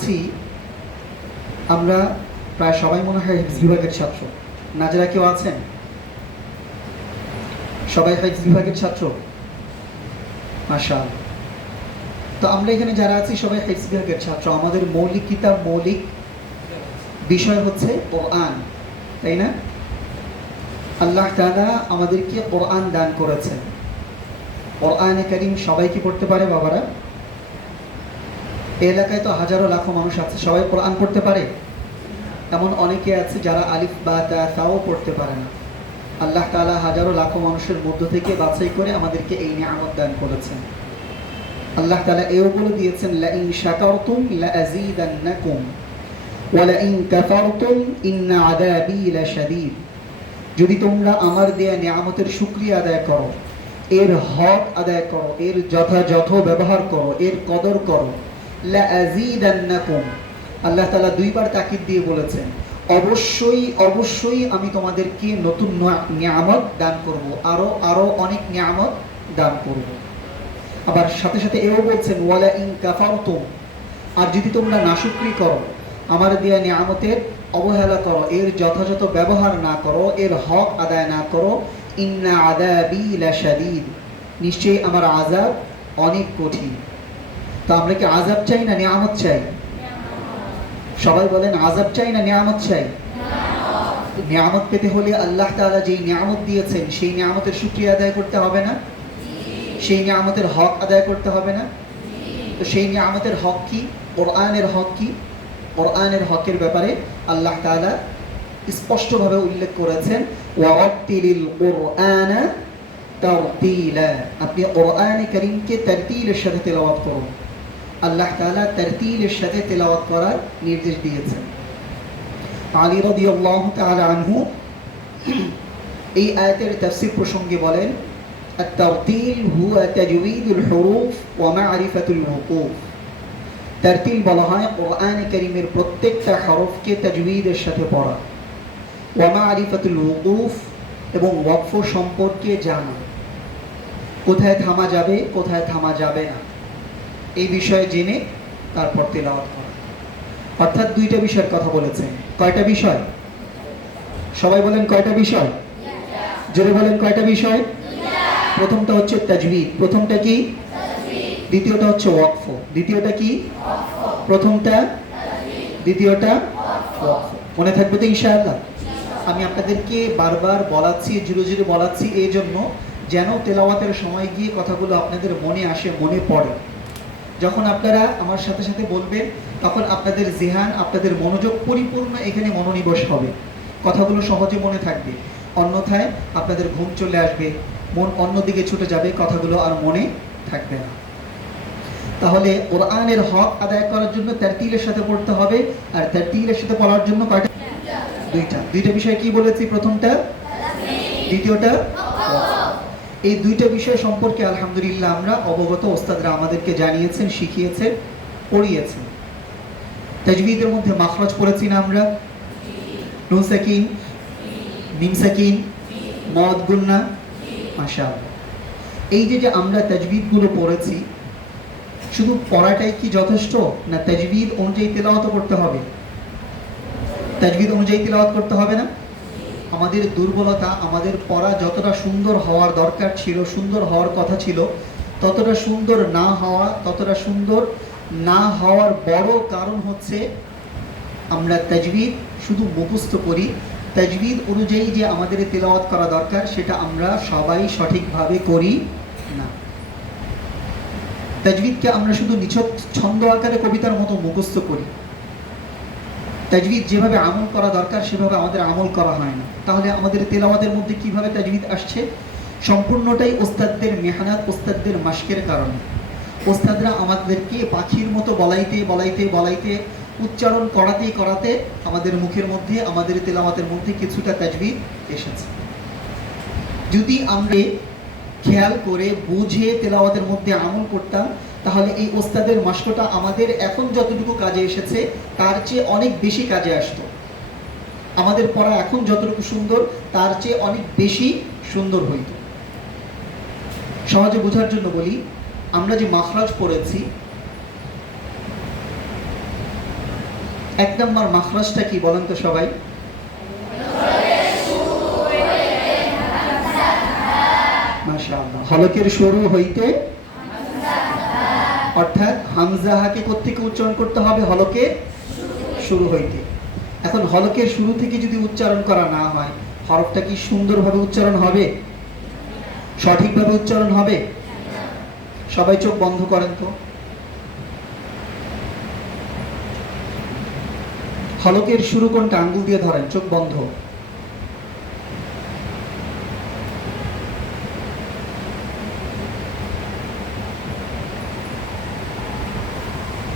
আছি আমরা প্রায় সবাই মনে হয় হিফজ বিভাগের ছাত্র। না যারা কেউ আছেন? সবাই হিফজ বিভাগের ছাত্র? মাশাআল্লাহ। তো আমরা এখানে যারা আছি সবাই হিফজ বিভাগের ছাত্র। আমাদের মৌলিক কিতাব, মৌলিক বিষয় হচ্ছে কোরআন, তাই না? আল্লাহ তাআলা আমাদেরকে কোরআন দান করেছেন। কোরআনে কারীম সবাই কি পড়তে পারে বাবারা? এই এলাকায় তো হাজারো লাখো মানুষ আছে, সবাই কোরআন পড়তে পারে? এমন অনেকে আছে যারা আলিফ বা তা তাও পড়তে পারে না। আল্লাহ তাআলা হাজারো লাখো মানুষের মধ্য থেকে বাছাই করে আমাদেরকে এই নিয়ামত দান করেছেন। আল্লাহ তাআলা এও বলে দিয়েছেন, লা ইন শাকারতুম লা আযীদান্নাকুম ওয়া লা ইন কাফারতুম ইন্না আযাবী লাশাদীদ। যদি তোমরা আমার দেয়া নিয়ামতের শুকরিয়া আদায় করো, এর হক আদায় করো, এর যথাযথ ব্যবহার করো, এর কদর করো, লা আযীদান্নাকুম, আল্লাহ তাআলা দুইবার তাকিদ দিয়ে বলেছেন, অবশ্যই অবশ্যই আমি তোমাদেরকে নতুন নিয়ামত দান করব, আরো অনেক নিয়ামত দান করব। আবার সাথে সাথে এও বলছেন, ওয়ালা ইন কাফারতুম, আর যদি তোমরা নাশুকরি করো, আমার দেয়া নিয়ামতের অবহেলা করো, এর যথাযথ ব্যবহার না করো, এর হক আদায় না করো, ইন্না আযাবী লাশাদীদ, নিশ্চয়ই আমার আযাব অনেক কঠিন। তো আমরা কি আযাব চাই না নিয়ামত চাই? সবাই বলেন, আযাব চাই না নিয়ামত চাই? নিয়ামত পেতে হলে আল্লাহ তাআলা যেই নিয়ামত দিয়েছেন সেই নিয়ামতের শুকরিয়া আদায় করতে হবে না? সেই নিয়ামতের হক আদায় করতে হবে না? তো সেই নিয়ামতের হক কি? কোরআনের হক কি? কোরআনের হকের ব্যাপারে আল্লাহ তাআলা স্পষ্টভাবে উল্লেখ করেছেন, ওয়ারাত্তিলিল কুরআনা তারতিলা, আপনি কোরআনে কারীমকে তারতিলের সাথে তেলাওয়াত করুন। আল্লাহ তাআলা তারতিলের সাথে তেলাওয়াত করার নির্দেশ দিয়েছেন। আলী রাদিয়াল্লাহু তাআলা আনহু এই আয়াতের তাফসীর প্রসঙ্গে বলেন, আত-তারতিল হুয়া তাজউীদুল হুরুফ ওয়া মা'রিফাতুল হুকুফ। তারতিল বলা হয় কোরআনে কারীমের প্রত্যেকটা হরফকে তাজউীদের সাথে পড়া, ওয়া মা'রিফাতুল হুকুফ, এবং ওয়াকফ সম্পর্কে জানা, কোথায় থামা যাবে কোথায় থামা যাবে না এই বিষয়ে জেনে তারপর তেলাওয়াত করা। অর্থাৎ দুইটা বিষয়ের কথা বলেছেন। কয়টা বিষয়? সবাই বলেন কয়টা বিষয়? জোরে বলেন কয়টা বিষয়? প্রথমটা হচ্ছে তাজবীদ। প্রথমটা কি? দ্বিতীয়টা হচ্ছে ওয়াকফ। দ্বিতীয়টা কি? প্রথমটা, দ্বিতীয়টা ওয়াকফ। মনে থাকবে তো ইনশাআল্লাহ? আমি আপনাদেরকে বারবার বলাচ্ছি, জুড়ে জুড়ে বলাচ্ছি এই জন্য যেন তেলাওয়াতের সময় গিয়ে কথাগুলো আপনাদের মনে আসে, মনে পড়ে। যখন আপনারা আমার সাথে সাথে বলবেন তখন আপনাদের জিহান, আপনাদের মনোযোগ পরিপূর্ণ এখানে মনোনিবেশ হবে, কথাগুলো সহজে মনে থাকবে। অন্যথায় আপনাদের ঘুম চলে আসবে, মন অন্যদিকে ছুটে যাবে, কথাগুলো আর মনে থাকবে না। তাহলে কোরআনের হক আদায় করার জন্য তারতিলের সাথে পড়তে হবে, আর তারতিলের সাথে পড়ার জন্য কয়টা? দুইটা বিষয় কি বলেছি? প্রথমটা, দ্বিতীয়টা। এই দুইটা বিষয় সম্পর্কে আলহামদুলিল্লাহ আমরা অবগত, ওস্তাদরা আমাদেরকে জানিয়েছেন, শিখিয়েছেন, পড়িয়েছেন। তাজবীদের মধ্যে মাখরাজ পড়েছি না আমরা? নুন সাকিন, মিম সাকিন, মদ গুন্না, মাশাআল্লাহ। এই যে আমরা তাজবীদগুলো পড়েছি, শুধু পড়াটাই কি যথেষ্ট না তাজবীদ অনুযায়ী তেলাওয়াত করতে হবে? তাজবীদ অনুযায়ী তেলাওয়াত করতে হবে না? আমাদের দুর্বলতা, আমাদের পড়া যতটা সুন্দর হওয়ার দরকার ছিল, সুন্দর হওয়ার কথা ছিল, ততটা সুন্দর না হওয়ার বড় কারণ হচ্ছে আমরা তাজবীদ শুধু মুখস্থ করি। তাজবীদ অনুযায়ী যে আমাদের তেলাওয়াত করা দরকার সেটা আমরা সবাই সঠিকভাবে করি না। তাজবীদকে আমরা শুধু নিছক ছন্দ আকারে কবিতার মতো মুখস্থ করি। তাজবীদ যেভাবে আমল করা দরকার সেভাবে আমাদের আমল করা হয় না। তাহলে আমাদের তেলাওয়াতের মধ্যে কিভাবে তাজবীদ আসছে? সম্পূর্ণটাই ওস্তাদদের মেহনত, ওস্তাদদের মাশকের কারণে। ওস্তাদরা আমাদেরকে পাখির মতো বলাইতে বলাইতে বলাইতে, উচ্চারণ করাতে করাতে আমাদের মুখের মধ্যে, আমাদের তেলাওয়াতের মধ্যে কিছুটা তাজবীদ এসেছে। যদি আমরা খেয়াল করে বুঝে তেলাওয়াতের মধ্যে আমল করতাম, তাহলে এই ওস্তাদের মাশকটা আমাদের এখন যতটুকু কাজে এসেছে তার চেয়ে অনেক বেশি কাজে আসতো। আমাদের পড়া এখন যতটুকু সুন্দর তার চেয়ে অনেক বেশি সুন্দর হইত। সহজে বোঝার জন্য বলি, আমরা যে মাখরাজ পড়েছি এক নম্বর মাখরাজটা কি বলেন তো সবাই? মাশাআল্লাহ, হলকের শুরু হইতে, অর্থাৎ হামজাহাকে কোত্থেকে উচ্চারণ করতে হবে? হলকের শুরু হইতে। এখন হলকের শুরু থেকে যদি উচ্চারণ করা না হয়, হরফটা কি সুন্দরভাবে উচ্চারণ হবে? সঠিকভাবে উচ্চারণ হবে? সবাই চোখ বন্ধ করেন তো। হলকের শুরু কোনটা? আঙ্গুল দিয়ে ধরেন, চোখ বন্ধ।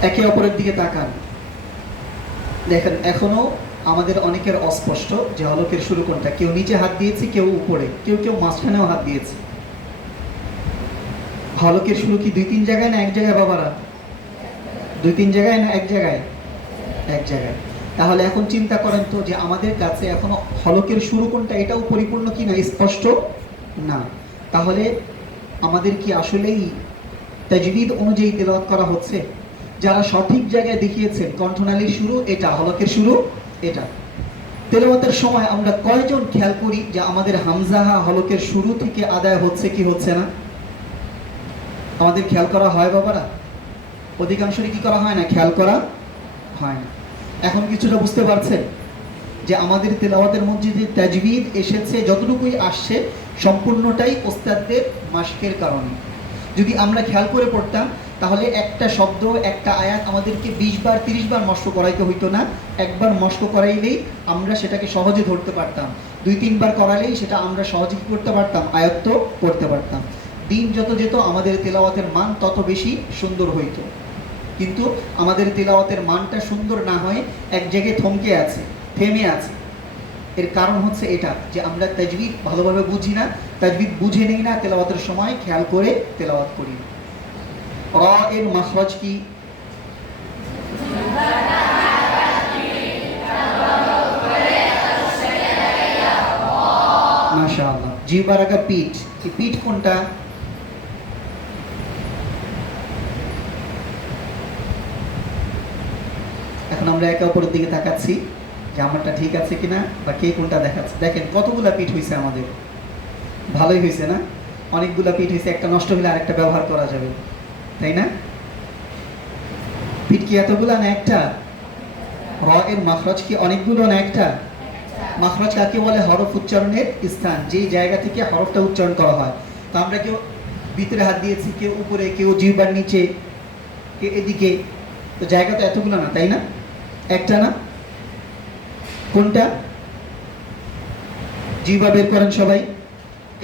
একে অপরের দিকে তাকান, দেখেন এখনো আমাদের অনেকের অস্পষ্ট যে হলকের শুরু কোনটা। কেউ নিচে হাত দিয়েছে, কেউ উপরে, কেউ কেউ মাঝখানেও হাত দিয়েছে। হলকের শুরু কি 2-3 জায়গায় না এক জায়গায় বাবারা? 2-3 জায়গায় না এক জায়গায়? এক জায়গায়। তাহলে এখন চিন্তা করেন তো যে আমাদের কাছে এখনো হলকের শুরু কোনটা এটাও পরিপূর্ণ কি না, স্পষ্ট না। তাহলে আমাদের কি আসলেই তাজবিদ অনুযায়ী তেলাওয়াত করা হচ্ছে? যারা সঠিক জায়গায় দেখিয়েছেন কণ্ঠনালীর শুরু এটা, হলকের শুরু এটা, তেলাওয়াতের সময় আমরা কয়জন খেয়াল করি যে আমাদের হামজাহা হলকের শুরু থেকে আদায় হচ্ছে কি হচ্ছে না? আমাদের খেয়াল করা হয় বাবারা? অধিকাংশই কি করা হয় না, খেয়াল করা হয় না। এখন কিছুটা বুঝতে পারছেন যে আমাদের তেলাওয়াতের মধ্যে যে তাজবিদ এসেছে, যতটুকুই আসছে সম্পূর্ণটাই ওস্তাদদের মাশকের কারণে। যদি আমরা খেয়াল করে পড়তাম তাহলে একটা শব্দ, একটা আয়াত আমাদেরকে 20 বার 30 বার মস্ক করাইতে হইতো না। একবার মস্ক করাইলেই আমরা সেটাকে সহজে ধরতে পারতাম। 2-3 বার করালেই সেটা আমরা সহজে কি করতে পারতাম, আয়ত্ত করতে পারতাম। দিন যত যেত আমাদের তেলাওয়াতের মান তত বেশি সুন্দর হইতো। কিন্তু আমাদের তেলাওয়াতের মানটা সুন্দর না হয়ে এক জায়গায় থমকে আছে, থেমে আছে। এর কারণ হচ্ছে এটা যে আমরা তাজবিদ ভালোভাবে বুঝি না, তাজবিদ বুঝে নেই না, তেলাওয়াতের সময় খেয়াল করে তেলাওয়াত করি না। র এর মাখরাজ কি? মাশাআল্লাহ। জিহ্বার আগা পিঠ, এই পিঠ কোনটা? এখন আমরা একে অপরের দিকে তাকাচ্ছি যে আমারটা ঠিক আছে কিনা বা কে কোনটা দেখাচ্ছে। দেখেন কতগুলা পিঠ হয়েছে আমাদের, ভালোই হয়েছে না? অনেকগুলা পিঠ হয়েছে, একটা নষ্ট হলে আরেকটা ব্যবহার করা যাবে, তাই না? পিঠ কি এতগুলা না একটা? র এর মাখরাজ কি অনেকগুলো না একটা? মাখরাজ কাকে বলে? হরফ উচ্চারণের স্থান, যেই জায়গা থেকে হরফটা উচ্চারণ করা হয়। তো আমরা কেউ ভিতরে হাত দিয়েছি, কেউ উপরে, কেউ জিহ্বার নিচে, কেউ এদিকে। তো জায়গা তো এতগুলো না, তাই না? একটা না? কোনটা? জিহ্বা বের করেন সবাই।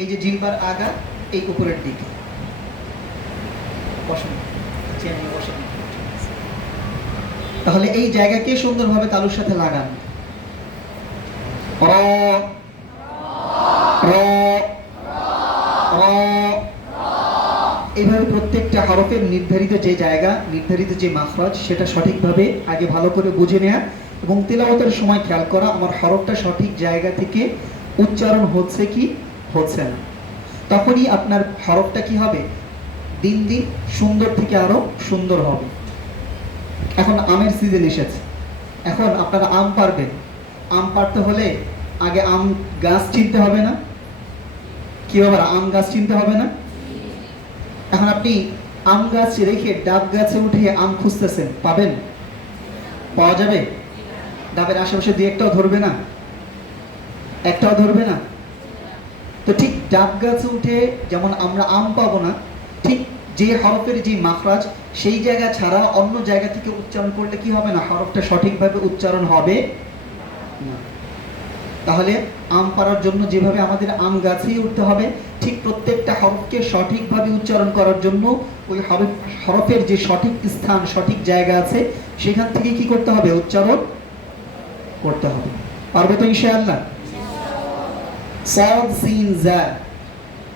এই যে জিহ্বার আগা, এই উপরের দিকে বসেন, বসেন। তাহলে এই জায়গাকে সুন্দরভাবে তালুর সাথে লাগান। র র র, এইভাবে প্রত্যেকটা হরফের নির্ধারিত যে জায়গা, নির্ধারিত যে মাখরাজ, সেটা সঠিকভাবে আগে ভালো করে বুঝে নেওয়া এবং তেলাওয়াতের সময় খেয়াল করা আমার হরফটা সঠিক জায়গা থেকে উচ্চারণ হচ্ছে কি হচ্ছে না। তখনই আপনার হরফটা কি হবে, দিন দিন সুন্দর থেকে আরো সুন্দর হবে। এখন আমের সিজন এসেছে, এখন আপনারা আম পারবেন। আম পারতে হলে আগে আম গাছ চিনতে হবে না? কি ব্যাপার, আম গাছ চিনতে হবে না? এখন আপনি আম গাছ রেখে ডাব গাছে উঠে আম খুঁজতেছেন, পাবেন? পাওয়া যাবে? ডাবের আশেপাশে দিয়ে একটাও ধরবে না? একটাও ধরবে না। তো ঠিক ডাব গাছে উঠে যেমন আমরা আম পাবো না, ঠিক যে হরফের যে মাখরাজ সেই জায়গা ছাড়া অন্য জায়গা থেকে উচ্চারণ করলে কি হবে না, হরফটা সঠিকভাবে উচ্চারণ হবে না। তাহলে আম পাড়ার জন্য যেভাবে আমাদের আম গাছেই উঠতে হবে, ঠিক প্রত্যেকটা হরফকে সঠিকভাবে উচ্চারণ করার জন্য ওই হরফের যে সঠিক স্থান, সঠিক জায়গা আছে সেখান থেকে কি করতে হবে, উচ্চারণ করতে হবে। পারবে তো ইনশাআল্লাহ? সাদ সিন জা,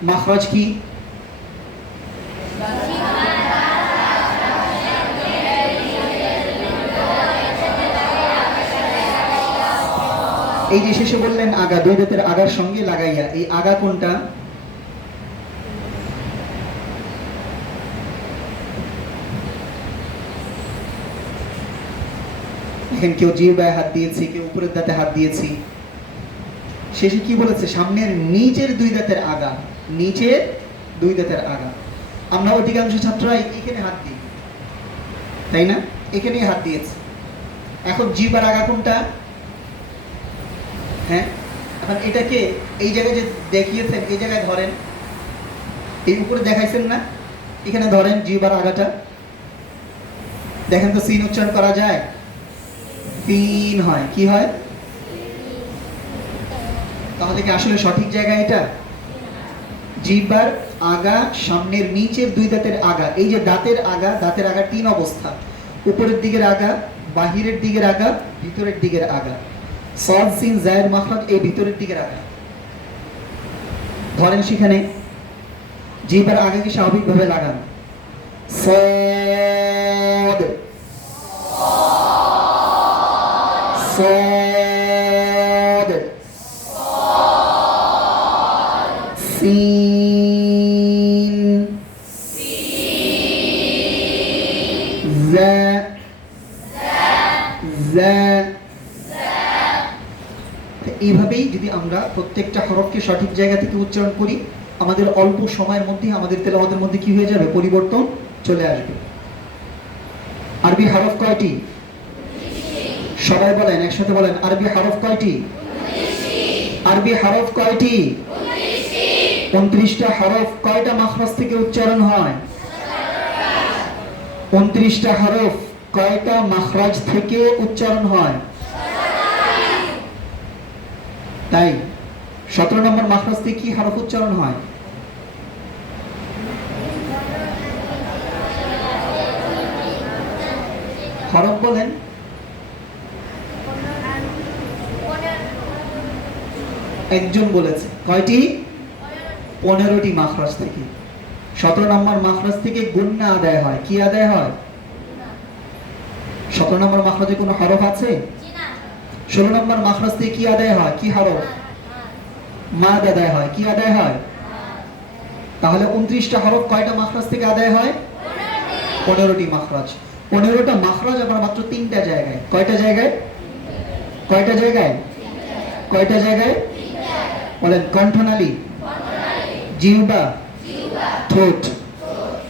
মাখরাজ কি? এই যে শেষে বললেন আগা, দুই দাঁতের আগার সঙ্গে লাগাইয়া, এই আগা কোনটা? দেখেন কেউ জিহ্বায় হাত দিয়েছি, কেউ উপরের দাঁতে হাত দিয়েছি। শেষে কি বলেছে? সামনের নিচের দুই দাঁতের আগা, নিচের দুই দাঁতের আগা। আমরা অধিকাংশ ছাত্ররা এখানে হাত দিই, তাই না? এখানেই হাত দিয়েছে। এখন জিহ্বার আগা কোনটা? হ্যাঁ, এখন এটাকে এই জায়গায় যে দেখিয়েছেন, এই জায়গায় ধরেন, এই উপরে দেখাইছেন না, এখানে ধরেন জিহ্বার আগাটা। দেখেন তো সিন উচ্চারণ করা যায়? তিন হয়। কি হয়? তাহলে কি আসলে সঠিক জায়গা এটা? জিহ্বার আগা সামনের নিচের দুই দাঁতের আগা, এই যে দাঁতের আগা, দাঁতের আগা তিন অবস্থা: উপরের দিকের আগা, বাহিরের দিকের আগা, ভিতরের দিকের আগা। সদ সিন জায়ের মাখরাজ এই ভিতরের দিকের আগা। ধরেন সেখানে জিহ্বার আগাকে স্বাভাবিকভাবে লাগান। সদ, সদ, সিন, জা, জা। এইভাবেই যদি আমরা প্রত্যেকটা হরফকে সঠিক জায়গা থেকে উচ্চারণ করি, আমাদের অল্প সময়ের মধ্যে আমাদের তেলাওয়াতের মধ্যে কি হয়ে যাবে? পরিবর্তন চলে আসবে। আরবি হরফ কয়টি? সবাই বলেন, একসাথে বলেন, আরবি হরফ কয়টি? আরবি হরফ কয়টি? 29টা হরফ। কয়টা মাখরাজ থেকে উচ্চারণ হয়? 29টা হরফ কয়টা মাখরাজ থেকে উচ্চারণ হয়? তাই 17 নম্বর মাখরাজ থেকে কি হরফ উচ্চারণ হয়? হরফ বলেন। একজন বলেছে। কয়টি? 15টি মাখরাজ থেকে। 17 নম্বর মাখরাজ থেকে গুন্না আদায় হয়। কি আদায় হয়? 17 নম্বর মাখরাজে কোনো হরফ আছে? 16 নম্বর মাখরাজ থেকে কি আদায় হয়? কি হরফ? মাদ আদায় হয়। কি আদায় হয়? তাহলে 29টা হরফ কয়টা মাখরাজ থেকে আদায় হয়? 15টি মাখরাজ। 15টা মাখরাজ আবার মাত্র 3টা জায়গায়। কয়টা জায়গায়? কয়টা জায়গায়? কয়টা জায়গায়? বলেন। কণ্ঠনালী, জিহ্বা, ঠোঁট।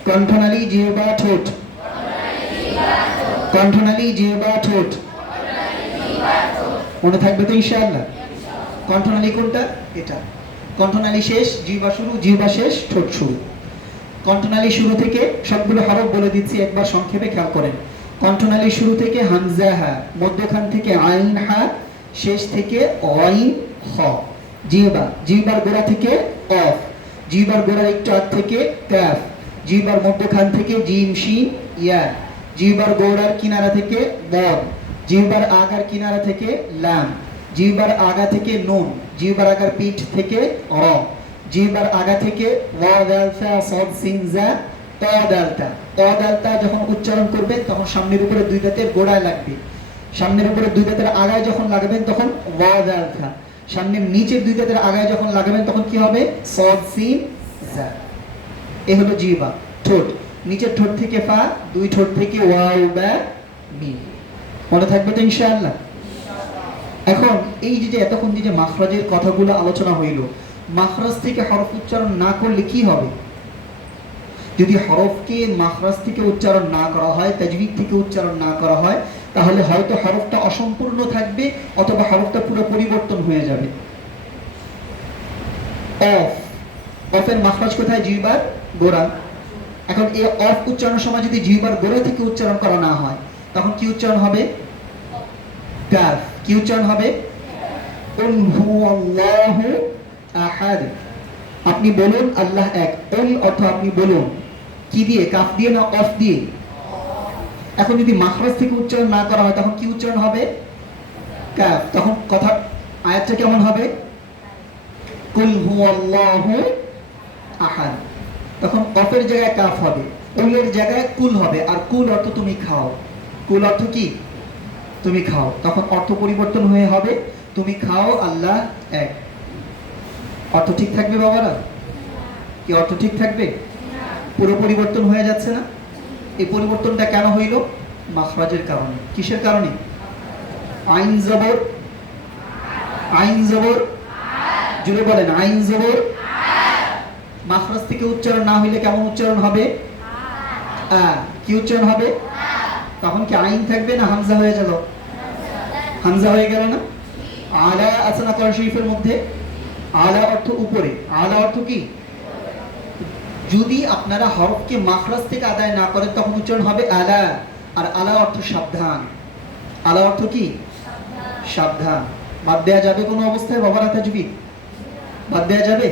কণ্ঠনালী, জিহ্বা, ঠোঁট। কণ্ঠনালী, জিহ্বা, ঠোঁট। মনে থাকবে তো ইনশাআল্লাহ? কণ্ঠনালী কোনটা? এটা। কণ্ঠনালী শেষ, জিহ্বা শুরু, জিহ্বা শেষ, ঠোঁট শুরু। কণ্ঠনালী শুরু থেকে সবগুলো হরফ বলে দিচ্ছি, একবার সংক্ষেপে খেয়াল করেন। কণ্ঠনালী শুরু থেকে হামজা হা, মধ্যখান থেকে আইন হা, শেষ থেকে আইন খ। জিহ্বা, জিহ্বার গোড়া থেকে কফ, জিহ্বার গোড়ার একটু আগ থেকে কাফ, জিহ্বার মধ্যখান থেকে জিম শিন ইয়া, জিহ্বার গোড়ার কিনারা থেকে দাদ, জিহ্বার আগার কিনারা থেকে লাম, জিহ্বার আগা থেকে নুন, জিহ্বার আগার পিঠ থেকে র, জিহ্বার আগা থেকে ওয়া দাল সা সাদ সিন জা তা দালতা। তা দালতা যখন উচ্চারণ করবেন তখন সামনের উপরে দুই দাঁতের গোড়ায় লাগবে। সামনের উপরে দুই দাঁতের আগায় যখন লাগাবেন তখন ওয়া দালতা। সামনের নিচের দুই দাঁতের আগায় যখন লাগাবেন তখন কি হবে? সাদ সিন জা। এ হলো জিহ্বা, ঠোঁট। নিচের ঠোঁট থেকে ফা, দুই ঠোঁট থেকে ওয়াও বা মিম। মনে থাকবে তো ইনশাআল্লাহ? এখন এই যে এতক্ষণ যে মাখরাজের কথাগুলো আলোচনা হইল, মাখরাজ থেকে হরফ উচ্চারণ না করলে কি হবে? যদি হরফকে মাখরাজ থেকে উচ্চারণ না করা হয়, তাজবিদ থেকে উচ্চারণ না করা হয়, তাহলে হয়তো হরফটা অসম্পূর্ণ থাকবে অথবা হরফটা পুরো পরিবর্তন হয়ে যাবে। অফ, অফের মাখরাজ কোথায়? জিহ্বার গোড়া। এখন এই অফ উচ্চারণের সময় যদি জিহ্বার গোড়া থেকে উচ্চারণ করা না হয়, তখন কি উচ্চারণ হবে? কাফ। কি উচ্চারণ হবে? কুল হুয়াল্লাহু আহাদ। আপনি বলুন আল্লাহ এক। কুল অর্থ আপনি বলুন। কি দিয়ে? কাফ দিয়ে না অফ দিয়ে? এখন যদি মাখরাজ থেকে উচ্চারণ না করা হয় তখন কি উচ্চারণ হবে? কাফ। তখন কথা আয়াতটা কেমন হবে? কুল হুয়াল্লাহু আহাদ। তখন অফের জায়গায় কাফ হবে, কুলের জায়গায় কুল হবে। আর কুল অর্থ তুমি খাও। কুল অর্থ কি? তুমি খাও। তখন অর্থ পরিবর্তন হয়ে হবে তুমি খাও আল্লাহ এক। অর্থ ঠিক থাকবে বাবারা? কি অর্থ ঠিক থাকবে? পুরো পরিবর্তন হয়ে যাচ্ছে না? এই পরিবর্তনটা কেন হইল? মাখরাজের কারণে। কিসের কারণে? আইন জবর, আইন জবর, জুড়ে বলেন আইন জবর। মাখরাজ থেকে উচ্চারণ না হইলে কেমন উচ্চারণ হবে? কি উচ্চারণ হবে? তখন কি আইন থাকবে না হামজা হয়ে গেল? হামজা হয়ে গেল না? আলা আছে না কোরআন শরীফের মধ্যে? আলা অর্থ উপরে, আলা অর্থ কি? যদি আপনারা হরফকে মাখরাজ থেকে আদায় না করেন তখন উচ্চারণ হবে আলা। আর আলা অর্থ সাবধান। আলা অর্থ কি? সাবধান। বাদ দেওয়া যাবে কোনো অবস্থায় বাবারা তাজবিদ? বাদ দেওয়া যাবে?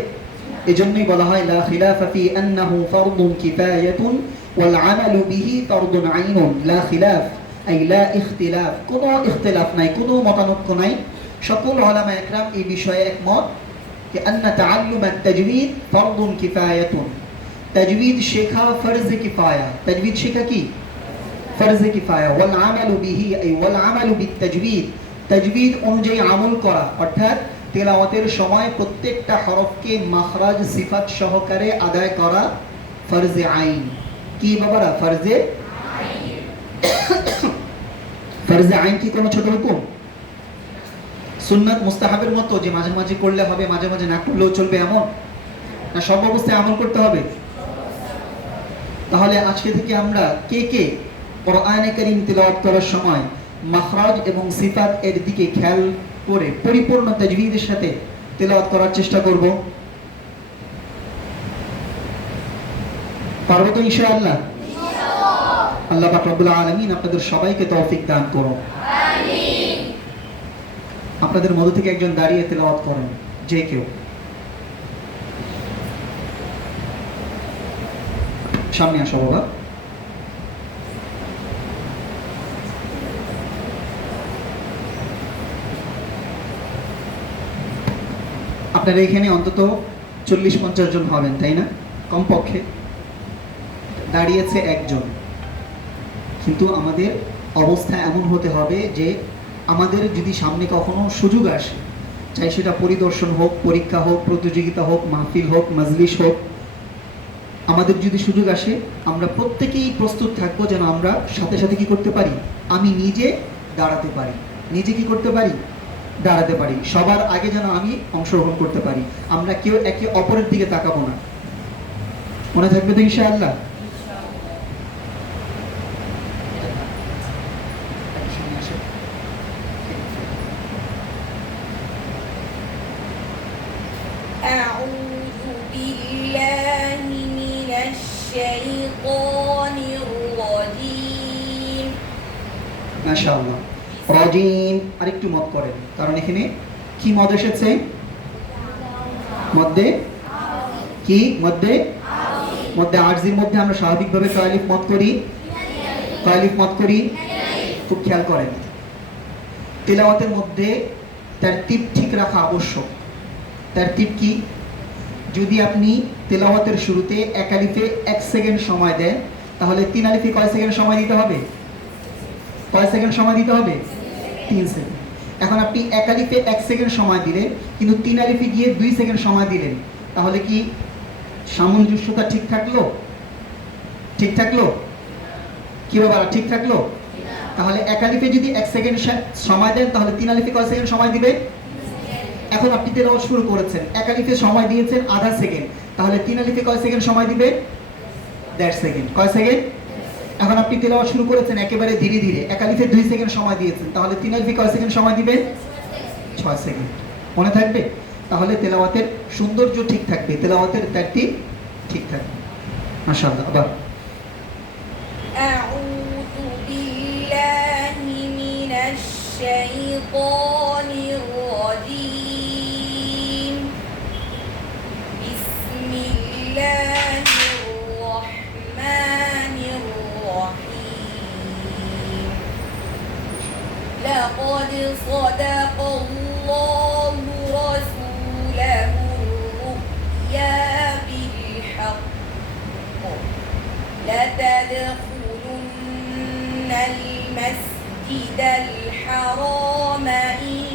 এজন্যই বলা হয় লা খিলাফা ফি আন্নাহু ফারদুন কিফায়াতুন ওয়াল আমালু বিহি ফারদুন আইনুন। লা খিলাফ আই লা ইখতিলাফ, কোনো ইখতিলাফ নাই, কোনো মতানৈক্য নাই। সকল উলামা ইকরাম এই বিষয়ে একমত যে আন্না তাআল্লুম আত-তাজবিদ ফারদুন কিফায়াতুন। তাজবিদ শেখা ফরজে কিফায়া। তাজবিদ শেখা কি? ফরজে কিফায়া। ওয়াল আমালু বিহি আই ওয়াল আমালু বিত-তাজবিদ, তাজবিদ অনুযায়ী আমল করা অর্থাৎ তেলাওয়াতের সময় প্রত্যেকটা হরফকে মাখরাজ সিফাত সহকারে আদায় করা ফরজে আইন। কি বাবারা? ফরজে আইন। ফরজে আইন কি কোনো ছোট হুকুম? সুন্নাত মুস্তাহাবের মতো যে মাঝে মাঝে করলে হবে, মাঝে মাঝে না করলেও চলবে এমন না? সব অবস্থায় আমল করতে হবে। তাহলে আজকে থেকে আমরা কে কে কোরআনে কারীম তিলাওয়াত করার সময় মাখরাজ এবং সিফাত এর দিকে খেয়াল করে পরিপূর্ণ তাজবিদের সাথে তিলাওয়াত করার চেষ্টা করব? পারবো তো ইনশাআল্লাহ? আল্লাহ পাক রব্বুল আলামিন আপনাদের সবাইকে তৌফিক দান করুন। আমিন। আপনাদের মধ্য থেকে একজন দাঁড়িয়ে তিলাওয়াত করেন, যে কেউ। সামনে আসো বাবা। আপনারা এখানে অন্তত 40-50 জন হবেন, তাই না? কমপক্ষে। দাঁড়িয়েছে একজন, কিন্তু আমাদের অবস্থা এমন হতে হবে যে আমাদের যদি সামনে কখনো সুযোগ আসে, চাই সেটা পরিদর্শন হোক, পরীক্ষা হোক, প্রতিযোগিতা হোক, মাহফিল হোক, মজলিস হোক, আমাদের যদি সুযোগ আসে আমরা প্রত্যেকেই প্রস্তুত থাকবো যেন আমরা সাথে সাথে কি করতে পারি? আমি নিজে দাঁড়াতে পারি। নিজে কি করতে পারি? দাঁড়াতে পারি। সবার আগে যেন আমি অংশগ্রহণ করতে পারি। আমরা কেউ একে অপরের দিকে তাকাবো না। মনে থাকবে তো ইনশাআল্লাহ? أعوذ بالله من الشيطان الرجيم। মাশাআল্লাহ। রাজিম আরেকটু মত করেন, কারণ এখানে কি মদ এসেছে? মধ্যে কি? মধ্যে মধ্যে আরজির মধ্যে আমরা স্বাভাবিকভাবে কয়ালিফ মত করি, কয়ালিফ মত করি। খুব খেয়াল করেন, তিলাওয়াতের মধ্যে তারতিব ঠিক রাখা আবশ্যক। তারতিব কি? যদি আপনি তিলাওয়াতের শুরুতে এক আলিফে 1 সেকেন্ড সময় দেন, তাহলে 3 আলিফে কয় সেকেন্ড সময় দিতে হবে? কয় সেকেন্ড সময় দিতে হবে? 3 সেকেন্ড। এখন আপনি এক আলিফে 1 সেকেন্ড সময় দিলেন, কিন্তু 3 আলিফে গিয়ে 2 সেকেন্ড সময় দিলেন, তাহলে কি সামঞ্জস্যতা ঠিক থাকলো? ঠিক থাকলো কি বাবা? ঠিক থাকলো? তাহলে এক আলিফে যদি 1 সেকেন্ড সময় দেন, তাহলে 3 আলিফে কয় সেকেন্ড সময় দিবে? এখন আপনি তেলাওয়াত শুরু করেছেন, এক আলিফে সময় দিয়েছেন আধা সেকেন্ড, তাহলে 3 আলিফে কয় সেকেন্ড সময় দিবে? 1.5 সেকেন্ড। কয় সেকেন্ড? এখন আপনি তেলাওয়াত শুরু করেছেন একেবারে ধীরে ধীরে, এক আলিফে 2 সেকেন্ড সময় দিয়েছেন, তাহলে 3 আলিফে কয় সেকেন্ড সময় দিবেন? 6 সেকেন্ড। মনে থাকবে? তাহলে তেলাওয়াতের সৌন্দর্য ঠিক থাকবে, তেলাওয়াতের তারতিব ঠিক থাকবে। মাশাআল্লাহ। আবার أعوذ بالله من الشيطان الرجيم. بسم الله الرحمن الرحيم. لقد صدق الله رسوله الرؤيا بالحق لتدخلن المسجد الحرام إن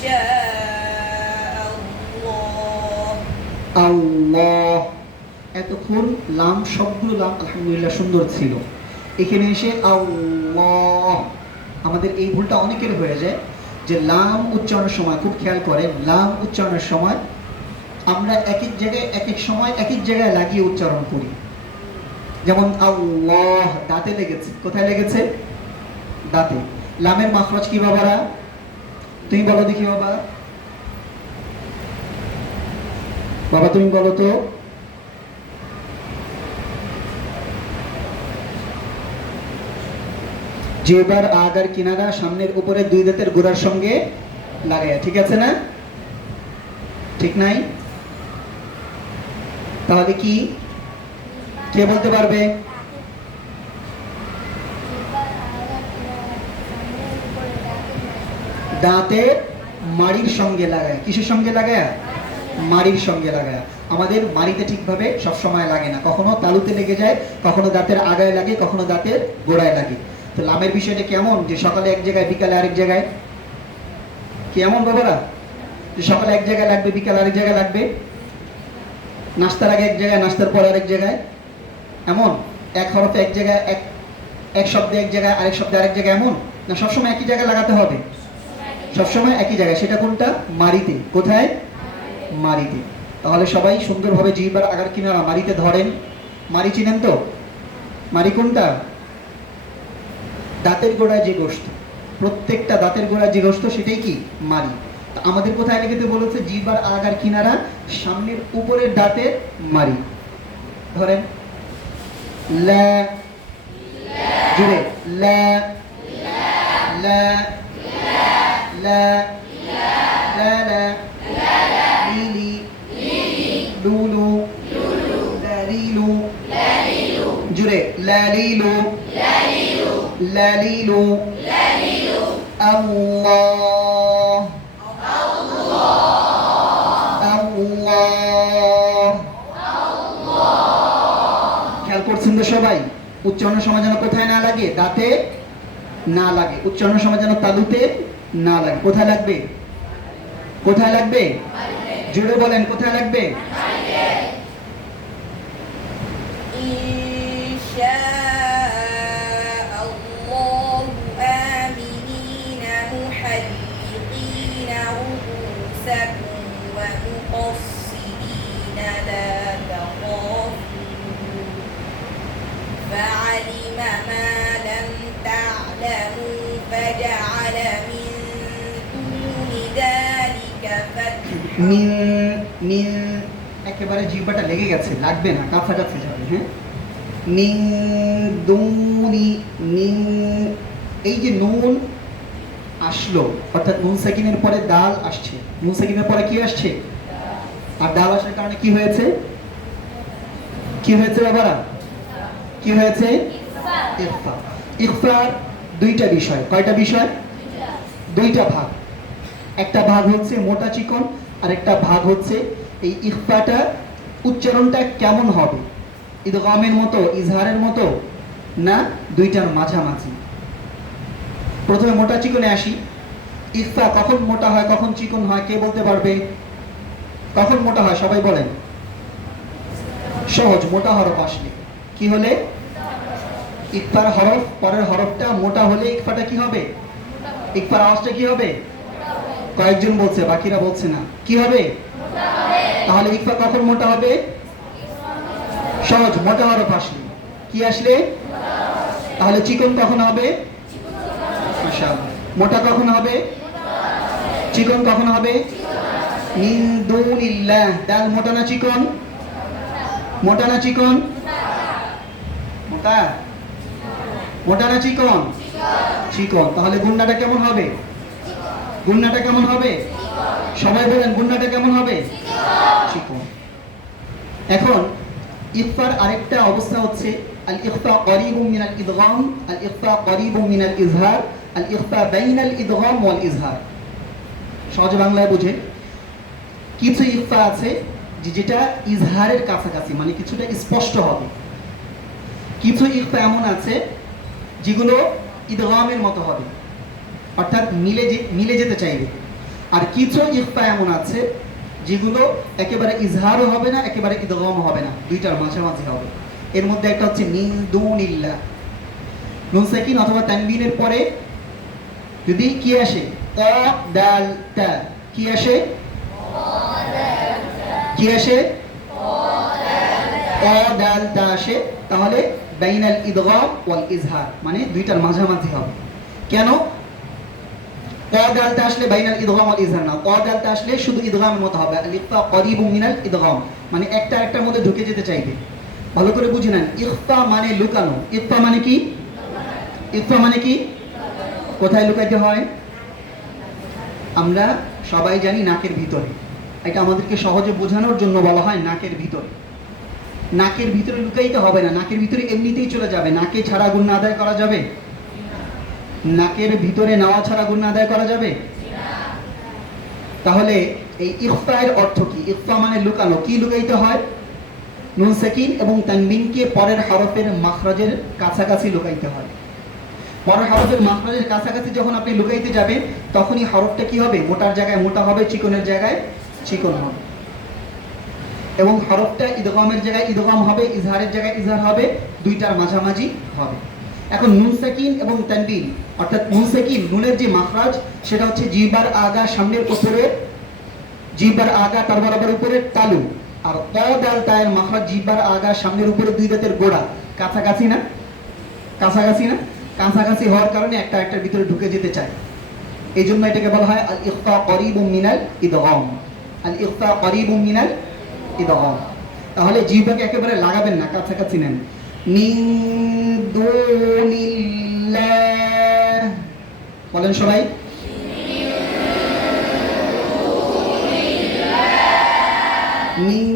شاء الله। আল্লাহ। এতক্ষণ লাম, সবগুলো লাম আলহামদুলিল্লাহ সুন্দর ছিল। এখানে এসে আল্লাহ, আমাদের এই ভুলটা অনেকের হয়ে যায় যে লাম উচ্চারণের সময়, খুব খেয়াল করেন, লাম উচ্চারণের সময় আমরা এক এক জায়গায় এক এক সময় এক এক জায়গায় লাগিয়ে উচ্চারণ করি। যেমন আল্লাহ, দাঁতে লেগেছে। কোথায় লেগেছে? দাঁতে। লামের মাখরাজ কি বাবারা? তুমি বলো দেখি বাবা, বাবা তুমি বলো তো। জিহ্বার আগার কিনারা সামনের উপরে দুই দাঁতের গোড়ার সঙ্গে লাগায়, ঠিক আছে না? ঠিক নাই? তাহলে কি, কে বলতে পারবে? দাঁতের মাড়ির সঙ্গে লাগায়। কিসের সঙ্গে লাগায়? মাড়ির সঙ্গে লাগায়। আমাদের মাড়িতে ঠিকভাবে সবসময় লাগে না, কখনো তালুতে লেগে যায়, কখনো দাঁতের আগায় লাগে, কখনো দাঁতের গোড়ায় লাগে। তো লামের বিষয়টা কেমন, যে সকালে এক জায়গায় বিকালে আরেক জায়গায়? কেমন বাবারা? যে সকালে এক জায়গায় লাগবে, বিকালে আরেক জায়গায় লাগবে, নাস্তার আগে এক জায়গায়, নাস্তার পরে আরেক জায়গায়, এমন? এক হরফে এক জায়গায়, এক শব্দে এক জায়গায়, আরেক শব্দে আরেক জায়গায়, এমন না? সবসময় একই জায়গায় লাগাতে হবে, সবসময় একই জায়গায়। সেটা কোনটা? মাড়িতে। কোথায়? মাড়িতে। তাহলে সবাই সুন্দরভাবে জিহ্বার আগার কিনারা মাড়িতে ধরেন। মাড়ি চিনেন তো? মাড়ি কোনটা? দাঁতের গোড়ায় যে গোশত, প্রত্যেকটা দাঁতের গোড়ায় যে গোশত, সেটাই কি? মাড়ি। আমাদের কোথায় লিখতে বলেছে? জিহ্বার আগার কিনারা সামনের উপরের দাঁতের মাড়ি। ধরেন লা, জুড়ে লা, লা, লা, লা, লা, লিলি, লুলু, লালিলু, জুড়ে লালিলু, লালিলু, আল্লাহ, আল্লাহ। খেয়াল করছেন তো সবাই? উচ্চারণের সময় যেন কোথায় না লাগে? দাঁতে না লাগে। উচ্চারণের সময় যেন তালুতে না লাগে। কোথায় লাগবে? কোথায় লাগবে? জুড়ে বলেন, কোথায় লাগবে? فعلم ما لم تعلموا فجعل من دون ذلك فتحا মিন, মিন, একেবারে জিহ্বাটা লেগে গেছে, লাগবে না, কাফা কাছে যাবে। হ্যাঁ, মিন দুনি, মিন, এই যে নুন আসলো, অর্থাৎ নুন সাকিনের পরে দাল আসছে। নুন সাকিনের পরে কি আসছে? আর দাল আসার কারণে কি হয়েছে? কি হয়েছে বাবারা? কি হয়েছে? ইখফা। ইখফার দুইটা বিষয়। কয়টা বিষয়? দুইটা ভাগ। একটা ভাগ হচ্ছে মোটা চিকন, আর একটা ভাগ হচ্ছে এই ইখফাটা উচ্চারণটা কেমন হবে, ইদগামের মতো, ইজহারের মতো, না দুইটার মাঝামাঝি। প্রথমে মোটা চিকনে আসি। ইখফা কখন মোটা হয়, কখন চিকন হয়, কে বলতে পারবে? কখন মোটা হয় সবাই বলেন। সহজ, মোটা হরফ আসলে। কি হলে? ইকফার হরফ, পরের হরফটা মোটা হলে ইকফাটা কি হবে? ইকফার আওয়াজটা কি হবে? কয়েকজন বলছে, বাকিরা বলছে না। কি হবে? তাহলে ইকফা কখন মোটা হবে? সহজ, মোটা হরফ আসলে। কি আসলে? তাহলে চিকন কখন হবে? মাশাআল্লাহ। মোটা কখন হবে? চিকন কখন হবে? মিন দুনিল্লাহ। দাল মোটা না চিকন? মোটা না চিকন? মোটা। মোটা না চিকন? চিকন। তাহলে গুন্নাটা কেমন হবে? গুন্নাটা কেমন হবে? সবাই বলেন, গুন্নাটা কেমন হবে? চিকন। এখন ইখফার আরেকটা অবস্থা হচ্ছে আল ইখফা করিবুম মিনাল ইদগাম, আল ইখফা করিবুম মিনাল ইজহার, আল ইখফা বাইনাল ইদগাম ওয়াল ইজহার। সহজ বাংলায় বুঝে, কিছু ইখফা আছে যেটা ইজহারের কাছাকাছি, মানে কিছুটা স্পষ্ট হবে। কিছু ইখফা এমন আছে যেগুলো ইদগামের মতো হবে, অর্থাৎ মিলে যেতে চাইবে। আর কিছু ইখফা এমন আছে যেগুলো একেবারে ইজহারও হবে না, একেবারে ইদগামও হবে না, দুইটার মাঝামাঝি হবে। এর মধ্যে একটা হচ্ছে মিন দুনিল্লাহ। নুন সাকিন অথবা তানবিনের পরে যদি কি আসে ক দাল তা, কি আসে কি আসে ক দাল তা আসে, তাহলে বাইনাল ইদগাম ওয়াল ইজহার, মানে দুইটার মাঝামাঝি হবে। কেন ক দাল তা আসলে বাইনাল ইদগাম ওয়াল ইজহার না, ক দাল তা আসলে শুধু ইদগামের মতো হবে, আল ইখফা করিবুম মিনাল ইদগাম, মানে একটা একটার মধ্যে ঢুকে যেতে চাইবে। ভালো করে বুঝে নেন, ইখফা মানে লুকানো, ইখফা মানে কি, ইখফা মানে কি, কোথায় লুকাইতে হয়? আমরা সবাই জানি নাকের ভিতরে, এটা আমাদেরকে সহজে বোঝানোর জন্য বলা হয় নাকের ভিতরে। নাকের ভিতরে লুকাইতে হবে না, নাকের ভিতরে এমনিতেই চলে যাবে। নাকে ছাড়া গুনাহ আদায় করা যাবে? নাকের ভিতরে নেওয়া ছাড়া গুনাহ আদায় করা যাবে? তাহলে এই ইখফা এর অর্থ কি? ইখফা মানে লুকানো। কি লুকাইতে হয়? নুন সাকিন এবং তানবিনকে পরের হরফের মাখরাজের কাছাকাছি লুকাইতে হয়। পরের হরফের মাখরাজের কাছাকাছি যখন আপনি লুকাইতে যাবেন, তখনই হরফটা কি হবে? মোটার জায়গায় মোটা হবে, চিকনের জায়গায় চিকন হবে, এবং হরফটা ইদগামের জায়গায় ইদগাম হবে, ইজহারের জায়গায় ইজহার হবে, দুইটার মাঝামাঝি হবে। এখন নুন সাকিন এবং তানবিন, অর্থাৎ নুন সাকিন, নুনের যে মাখরাজ সেটা হচ্ছে জিহ্বার আগা সামনের উপরে, জিহ্বার আগা তার বরাবর উপরে তালু, আর ক দাল তায়ের মাখরাজ জিহ্বার আগা সামনের উপরে দুই দাঁতের গোড়া, কাছাকাছি না? কাছাকাছি না? কাছাকাছি হওয়ার কারণে একটা একটার ভিতরে ঢুকে যেতে চায়, এই জন্য এটাকে বলা হয় আল ইখফা করিবুম মিনাল ইদগাম, আল ইখফা করিবুম মিনাল ইদগাম। তাহলে জিহ্বাকে একেবারে লাগাবেন না, কাছাকাছি নেন। মিন দুনিল্লাহ, বলেন সবাই। মিন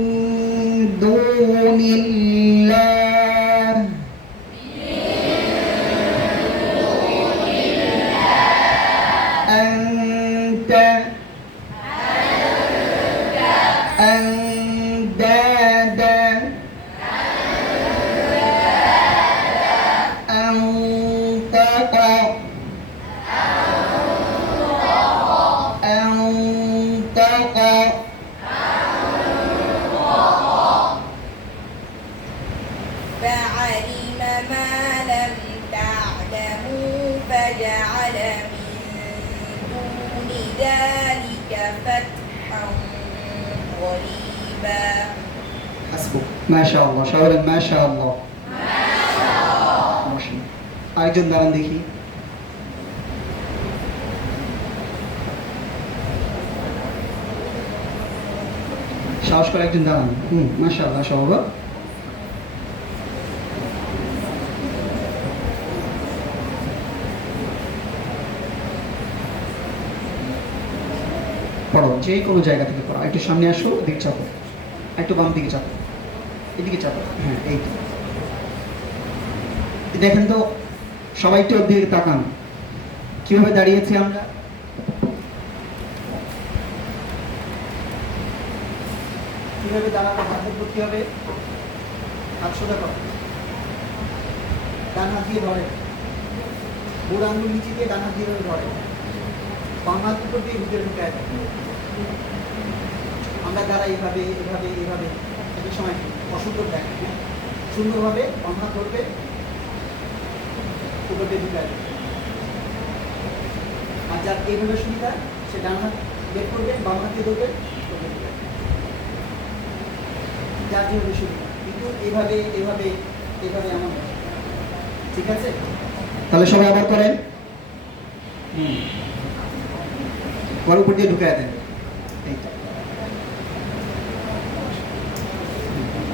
দুনিল্লাহ, আনতা আন্দাদা আনতাকা আনতাকা। فعلم ما لم تعلموا فجعل من دون ذلك فتحا قريبا হাসবুক, মাশাআল্লাহ, সবাই বলেন মাশাআল্লাহ। আরেকজন দাঁড়ান দেখি। সাহস করে একজন দাঁড়ান। মাশাআল্লাহ, সবাই পড়ো, যে কোনো জায়গা থেকে পড়ো। একটু সামনে আসো, দিক চাপো, একটু বাম দিকে চাপো, এদিকে চাপো, হ্যাঁ এই তো। দেখেন তো সবাই একটু ওর দিকে তাকান, কিভাবে দাঁড়িয়েছি আমরা। কিভাবে দাঁড়াবো? হাত ধরবো কিভাবে? হাত সোজা করো, ডান হাত দিয়ে ধরে, বুড়ো আঙ্গুল নিচে দিয়ে ডান হাত দিয়ে ধরে, বাম হাত উপর দিয়ে ভিতরে ঢুকায় দেয়। আমরা দাঁড়াই এভাবে এভাবে এভাবে, একটা সময় অসুন্দর দেখে, সুন্দরভাবে বাম হাত ধরবে, উপর দিয়ে ঢুকায় দেবে। আর যার এইভাবে সুবিধা সে ডান হাত বের করবে, বাম হাত দিয়ে ধরবে, যার যেভাবে সুবিধা, কিন্তু এভাবে এভাবে এভাবে এমন, ঠিক আছে? তাহলে সবাই আবার করেন, ওর উপর দিয়ে ঢুকায় দেন, এইটা।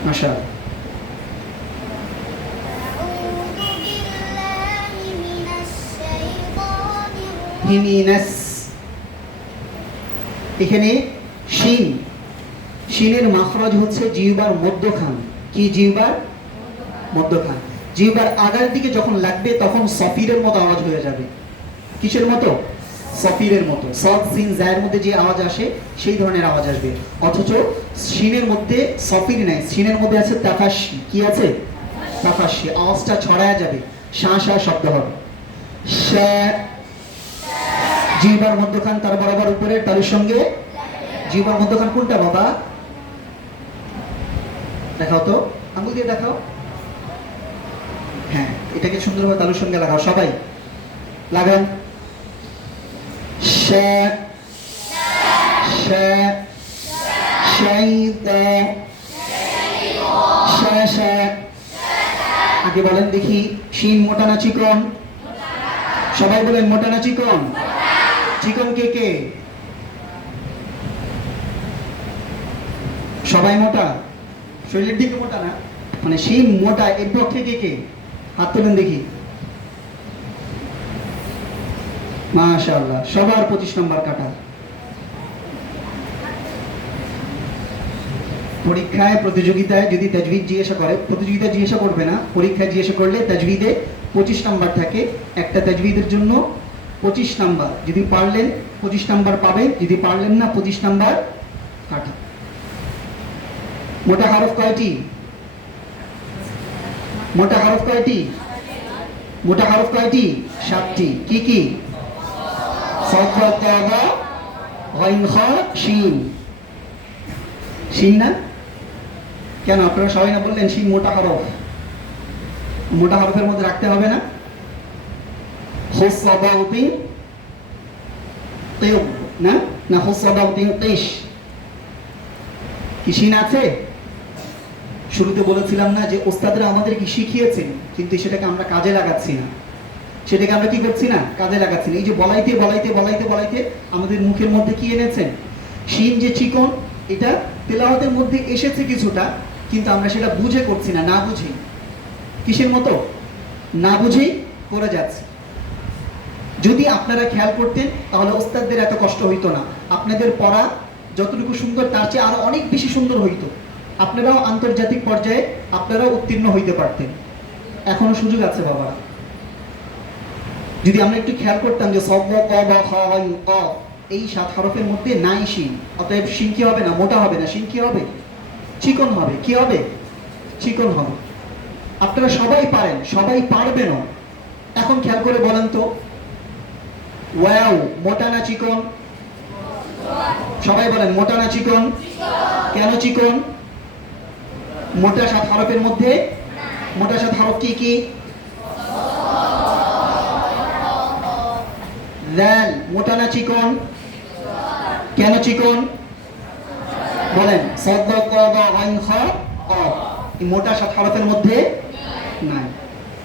মাশাআল্লাহ। হিমিনাস, এখানে শিন, শিনের মাখরাজ হচ্ছে জিহ্বার মধ্যখান। কি? জিহ্বার মধ্যখান। জিহ্বার আগার দিকে যখন লাগবে তখন সফিরের মতো আওয়াজ হয়ে যাবে। কিসের মতো? সফিরের মতো। সদ সিন জায়ের মধ্যে যে আওয়াজ আসে সেই ধরনের আওয়াজ আসবে, অথচ শিনের মধ্যে সফির নাই, শিনের মধ্যে আছে তাফাশি। কি আছে? তাফাশি। আওয়াজটা ছড়ায় যাবে, শাঁ শাঁ শব্দ হবে। শা, জিহ্বার মধ্যখান তার বরাবর উপরে, তার সঙ্গে জিহ্বার মধ্যখান কোনটা বাবা? দেখাও তো, আঙুল দিয়ে দেখাও। হ্যাঁ, এটাকে সুন্দরভাবে তালুর সঙ্গে লাগাও, সবাই লাগান। শা শা শাইত শা শা আগে বলেন দেখি শিন মোটা না চিকন সবাই বলেন মোটা না চিকন চিকন কে কে সবাই মোটা শরীরের দিকে মোটা না মানে শিন মোটা এর পক্ষে কে কে হাত তোলেন দেখি মাশাআল্লাহ সবার 25 নম্বর কাটা পরীক্ষায় প্রতিযোগিতায় যদি তাজবিদ জিজ্ঞাসা করে প্রতিযোগিতা জিজ্ঞাসা করবে না পরীক্ষায় জিজ্ঞাসা করলে তাজবিদে 25 নাম্বার থাকে একটা তাজবিদের জন্য 25 নাম্বার যদি পারলেন 25 নাম্বার পাবেন যদি পারলেন না 25 নাম্বার কাটা মোটা হরফ কয়টি মোটা হরফ কয়টি মোটা হরফ কয়টি 7টি কি কি صاد ضاد غين خ শিন শিন না কেন আপনারা সবাই না বললেন শিন মোটা হরফ মোটা হরফের মধ্যে রাখতে হবে না খুসাবাউতিন তিব না না খুসাবাউতিন তিশ কি শিন আছে শুরুতে বলেছিলাম না যে ওস্তাদরা আমাদের কি শিখিয়েছেন কিন্তু সেটাকে আমরা কাজে লাগাচ্ছি না সেটাকে আমরা কি করছি না কাজে লাগাচ্ছি না এই যে বলাইতে বলাইতে বলাইতে বলাইতে আমাদের মুখের মধ্যে কি এনেছেন শিন যে চিকন এটা তেলাওয়াতের মধ্যে এসেছে কিছুটা কিন্তু আমরা সেটা বুঝে করছি না না বুঝি কিসের মতো না বুঝেই করে যাচ্ছে যদি আপনারা খেয়াল করতেন তাহলে ওস্তাদদের এত কষ্ট হইতো না আপনাদের পড়া যতটুকু সুন্দর তার চেয়ে আরো অনেক বেশি সুন্দর হইতো আপনারাও আন্তর্জাতিক পর্যায়ে আপনারাও উত্তীর্ণ হইতে পারতেন এখনো সুযোগ আছে বাবা যদি আমরা একটু খেয়াল করতাম যে সব ক বা খ ক এই 7 হরফের মধ্যে নাই শিন অতএব শিন কি হবে না মোটা হবে না শিন কি হবে চিকন হবে কি হবে চিকন হবে আপনারা সবাই পারেন সবাই পারবেনও এখন খেয়াল করে বলেন তো ওয়াও মোটা না চিকন সবাই বলেন মোটা না চিকন কেন চিকন মোটা 7 হরফের মধ্যে মোটা 7 হরফ কি কি দাল মোটা না চিকন কেন চিকন বলেন সাদ ক বা আইন খ কফ এই মোটা 7 হরফের মধ্যে নাই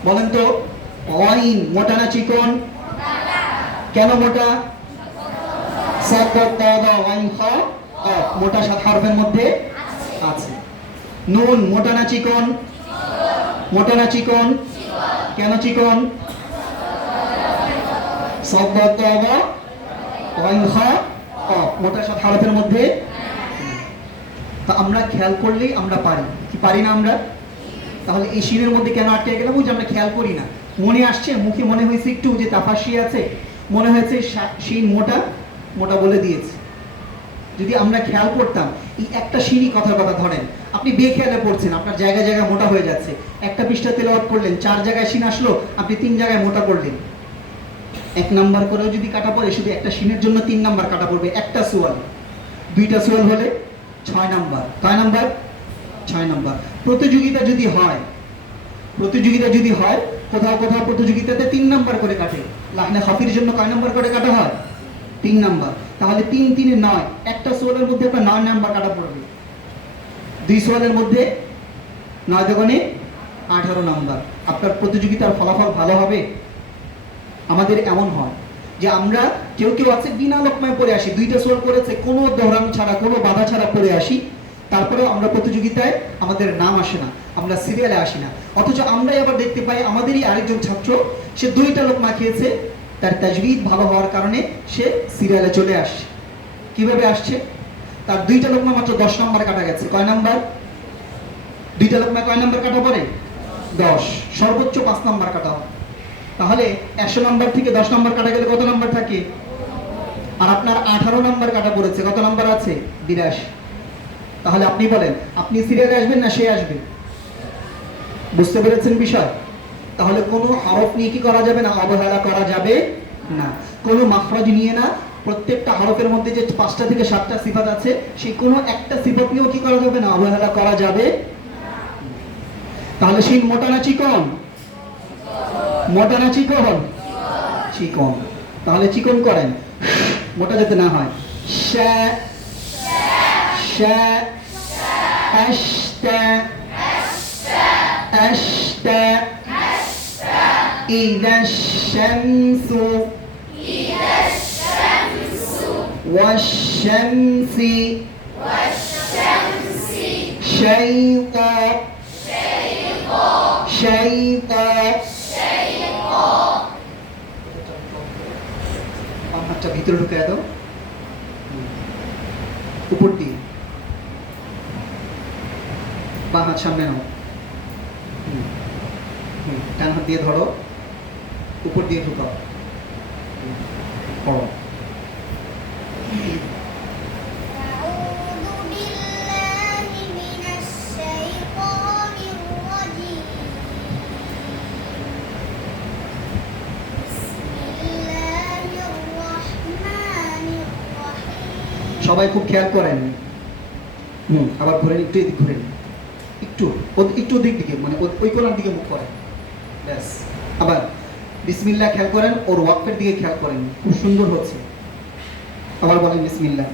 বলেন তো আইন মোটা না চিকন কেন মোটা সাদ ক বা আইন খ কফ মোটা 7 হরফের মধ্যে আছে নুন মোটা না চিকন মোটা না চিকন কেন চিকন সাদ ক বা আইন খ কফ মোটা 7 হরফের মধ্যে তা আমরা খেয়াল করলেই আমরা পারি কি পারি না আমরা তাহলে এই শিনের মধ্যে কেন আটকে গেলাম ওই যে আমরা খেয়াল করি না মনে আসছে মুখে মনে হয়েছে একটু যে তাফাসি আছে মনে হয়েছে শিন মোটা মোটা বলে দিয়েছে যদি আমরা খেয়াল করতাম এই একটা শিনই কথার কথা ধরেন আপনি বেখেয়ালে পড়ছেন আপনার জায়গায় জায়গায় মোটা হয়ে যাচ্ছে একটা পৃষ্ঠা তেলাওয়াত করলেন 4 জায়গায় শিন আসলো আপনি 3 জায়গায় মোটা করলেন 1 নাম্বার করেও যদি কাটা পড়ে শুধু একটা শিনের জন্য 3 নাম্বার কাটা পড়বে একটা সোয়াল 2টা সোয়াল হলে 6 নাম্বার কয় নাম্বার 6 নাম্বার প্রতিযোগিতা যদি হয় কোথাও কোথাও প্রতিযোগিতাতে 3 নাম্বার করে কাটে লাহনে খাফির জন্য কয় নাম্বার করে কাটা হয় 3 নাম্বার তাহলে 3 3 এ 9 একটা সোয়ালের মধ্যে আপনার 9 নাম্বার কাটা পড়বে 2 সোয়ালের মধ্যে 9 দুগুণে 18 নাম্বার আপনার প্রতিযোগিতার ফলাফল ভালো হবে আমাদের এমন হয় যে আমরা কেউ কেউ আছে বিনা লোকমায় পড়ে আসি 2টা সোয়াল করেছে কোনো দৌড়ানো ছাড়া কোনো বাধা ছাড়া পড়ে আসি তারপরেও আমরা প্রতিযোগিতায় আমাদের নাম আসে না আমরা সিরিয়ালে আসি না অথচ আমরাই আবার দেখতে পাই আমাদেরই আরেকজন ছাত্র সে 2টা লোকমা খেয়েছে তার তাজবিদ ভালো হওয়ার কারণে সে সিরিয়ালে চলে আসছে কিভাবে আসছে তার 2টা লোকমা মাত্র 10 নাম্বার কাটা গেছে কয় নাম্বার 2টা লোকমা কয় নাম্বার কাটা পড়ে 10 সর্বোচ্চ 5 নাম্বার কাটা হয় তাহলে 100 নাম্বার থেকে 10 নাম্বার কাটা গেলে কত নাম্বার থাকে আর আপনার 18 নাম্বার কাটা পড়েছে কত নাম্বার আছে 82 তাহলে আপনি বলেন আপনি সিরিয়ালে আসবেন না সে আসবে বুঝতে পেরেছেন বিষয় তাহলে কোনো হরফ নিয়ে কি করা যাবে না অবহেলা করা যাবে না কোনো মাখরাজ নিয়ে না প্রত্যেকটা হরফের মধ্যে যে 5টা থেকে 7টা সিফাত আছে সেই কোনো একটা সিফাত নিয়েও কি করা যাবে না অবহেলা করা যাবে তাহলে শিন মোটা না চিকন মোটা না চিকন চিকন তাহলে চিকন করেন মোটা যাতে না হয়। শা শা আশতা আশতা ইযা শামসু ওয়াশ-শামসি শাইতা শাইতা হাতটা ভিতরে ঢুকে দাও, উপর দিয়ে বাঁ হাত সামনে নাও, ডান হাত দিয়ে ধরো, উপর দিয়ে ঢুকাও, পড়ো। أعوذ بالله من الشيطان الرجيم بسم الله الرحمن الرحيم সবাই খুব খেয়াল করেন। আবার ঘুরেন, একটু এদিক ঘুরেন, একটু একটু দিক দিকে, মানে ওই কোনার দিকে মুখ করেন, ব্যাস। আবার বিসমিল্লাহ খেয়াল করেন, ওর ওয়াকফের দিকে খেয়াল করেন, খুব সুন্দর হচ্ছে। আবার বলেন বিসমিল্লাহ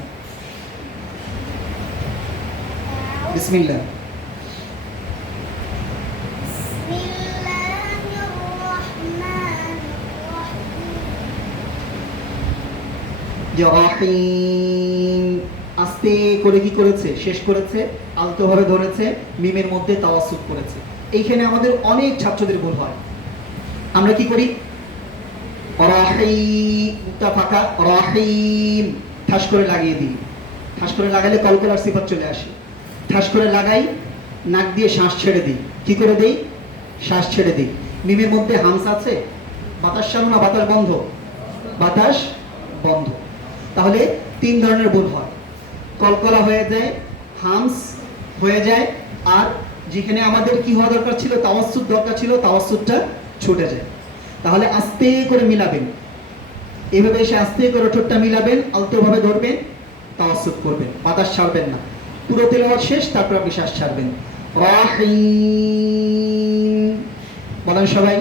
বিসমিল্লাহ। بسم الله الرحمن الرحيم রহিম। আস্তে করে কি করেছে, শেষ করেছে, আলতোভাবে ধরেছে, মিমের মধ্যে তাওয়াসসুত করেছে। এইখানে আমাদের অনেক ছাত্রদের ভুল হয়। আমরা কি করি, ফাঁকা রহিম ঠাস করে লাগিয়ে দিই। ঠাস করে লাগালে কলকলার সিফাত চলে আসে। ঠাস করে লাগাই, নাক দিয়ে শ্বাস ছেড়ে দিই। কি করে দিই, শ্বাস ছেড়ে দিই। মিমের মধ্যে হামস আছে, বাতাস চালু না বাতাস বন্ধ, বাতাস বন্ধ। তাহলে তিন ধরনের ভুল হয়, কলকলা হয়ে যায়, হামস হয়ে যায়, আর যেখানে আমাদের কি হওয়া দরকার ছিল, তাওয়াসসুত দরকার ছিল, তাওয়াসসুতটা ছুটে যায়। তাহলে আস্তে করে মিলাবেন, এভাবে এসে আস্তে করে ঠোঁটটা মিলাবেন, আলতোভাবে ধরবেন, তাওয়াসসুত করবেন, বাতাস ছাড়বেন না। পুরো তেলাওয়াত শেষ, তারপর আপনি শ্বাস ছাড়বেন। রহিম বলেন সবাই।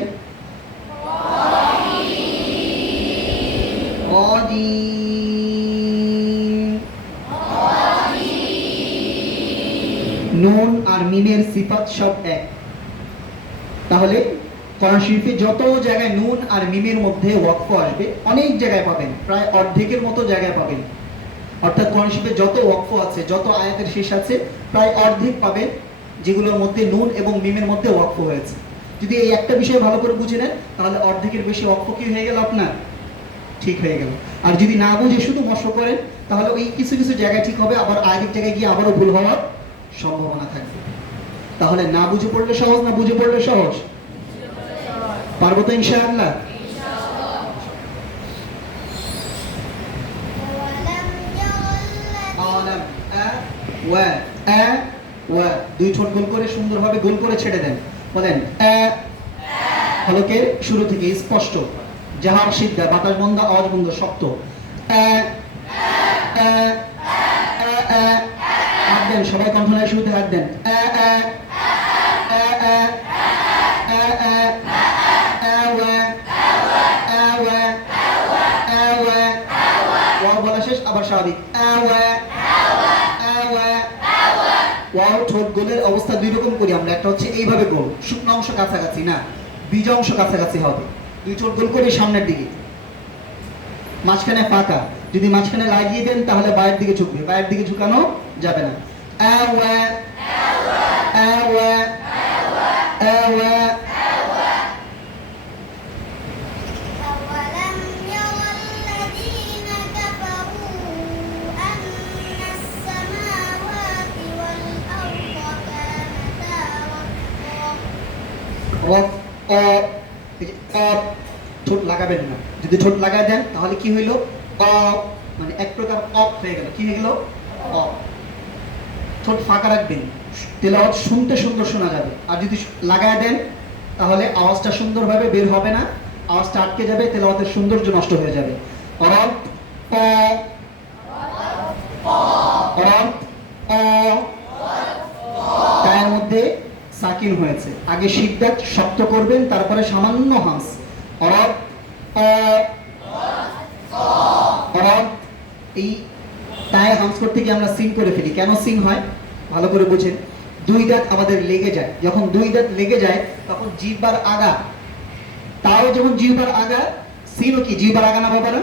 নুন আর মিমের সিফাত সব এক। তাহলে কোরআন শরীফে যত জায়গায় নুন আর মিমের মধ্যে ওয়াকফ আসবে, অনেক জায়গায় পাবেন, প্রায় অর্ধেকের মতো জায়গায় পাবেন। অর্থাৎ কোরআন শরীফে যত ওয়াকফ আছে, যত আয়াতের শেষ আছে, প্রায় অর্ধেক পাবেন যেগুলোর মধ্যে নুন এবং মিমের মধ্যে ওয়াকফ হয়েছে। যদি এই একটা বিষয় ভালো করে বুঝে নেন, তাহলে অর্ধেকের বেশি ওয়াকফ কি হয়ে গেল আপনার, ঠিক হয়ে গেল। আর যদি না বুঝে শুধু মশ করেন, তাহলে ওই কিছু কিছু জায়গায় ঠিক হবে, আবার আরেক জায়গায় গিয়ে আবারও ভুল হওয়ার সম্ভাবনা থাকবে। তাহলে না বুঝে পড়লে সহজ, না বুঝে পড়লে সহজ? পারবো তো ইনশাআল্লাহ? আলাম আ ওয়া আ ওয়া, দুই ঠোঁট গোল করে সুন্দরভাবে গোল করে ছেড়ে দেন। বলেন আ, হলকের শুরু থেকে স্পষ্ট, জাহার সিদ্ধা, বাতাস বন্ধ, আওয়াজ বন্ধ, শক্ত। আ আ আ, হাত দেন, সবাই কণ্ঠনালীর শুরুতে হাত দেন। আ আ আ আ আ আ আ ওয়া আ ওয়া আ ওয়া, ওয়া বলা শেষ, আবার স্বাভাবিক আ ওয়া আ ওয়া। ওয়াও ঠোঁট গোলের অবস্থা দুই রকম করি আমরা, একটা হচ্ছে এইভাবে গোল, শুকনো অংশ কাছাকাছি না, বীজ অংশ কাছাকাছি হবে। দুই ঠোঁট গোল করে সামনের দিকে, মাঝখানে ফাঁকা। যদি মাঝখানে লাগিয়ে দেন তাহলে বাইরের দিকে ঝুঁকবে, বাইরের দিকে ঝুঁকানো যাবে না। আ ওয়া আ ওয়া আ ওয়া। أولم ير الذين كفروا أن السماوات والأرض كانتا رتقا ঠোঁট লাগাবেন না। যদি ঠোঁট লাগায় দেন তাহলে কি হইলো, মানে এক প্রকার অফ হয়ে গেল। কি হয়ে গেল, অ। ঠোঁট ফাঁকা রাখবেন, তেলাওয়াত শুনতে সুন্দর শোনা যাবে। আর যদি লাগায় দেন তাহলে আওয়াজটা সুন্দরভাবে বের হবে না, আওয়াজটা আটকে যাবে, তেলাওয়াতের সৌন্দর্য নষ্ট হয়ে যাবে। অরব প, অরব অ, তার মধ্যে সাকিন হয়েছে। আগে শিদ্দাত শক্ত করবেন, তারপরে সামান্য হামস। অরব অ, অরব অ, এই তায়ে হামস করতে গিয়ে আমরা সিন করে ফেলি। কেন সিন হয় ভালো করে বুঝেন। দুই দাঁত আমাদের লেগে যায়, যখন দুই দাঁত লেগে যায় তখন জিহ্বার আগা, তাও যখন জিহ্বার আগা, সিনও কি জিহ্বার আগা না বাবারা?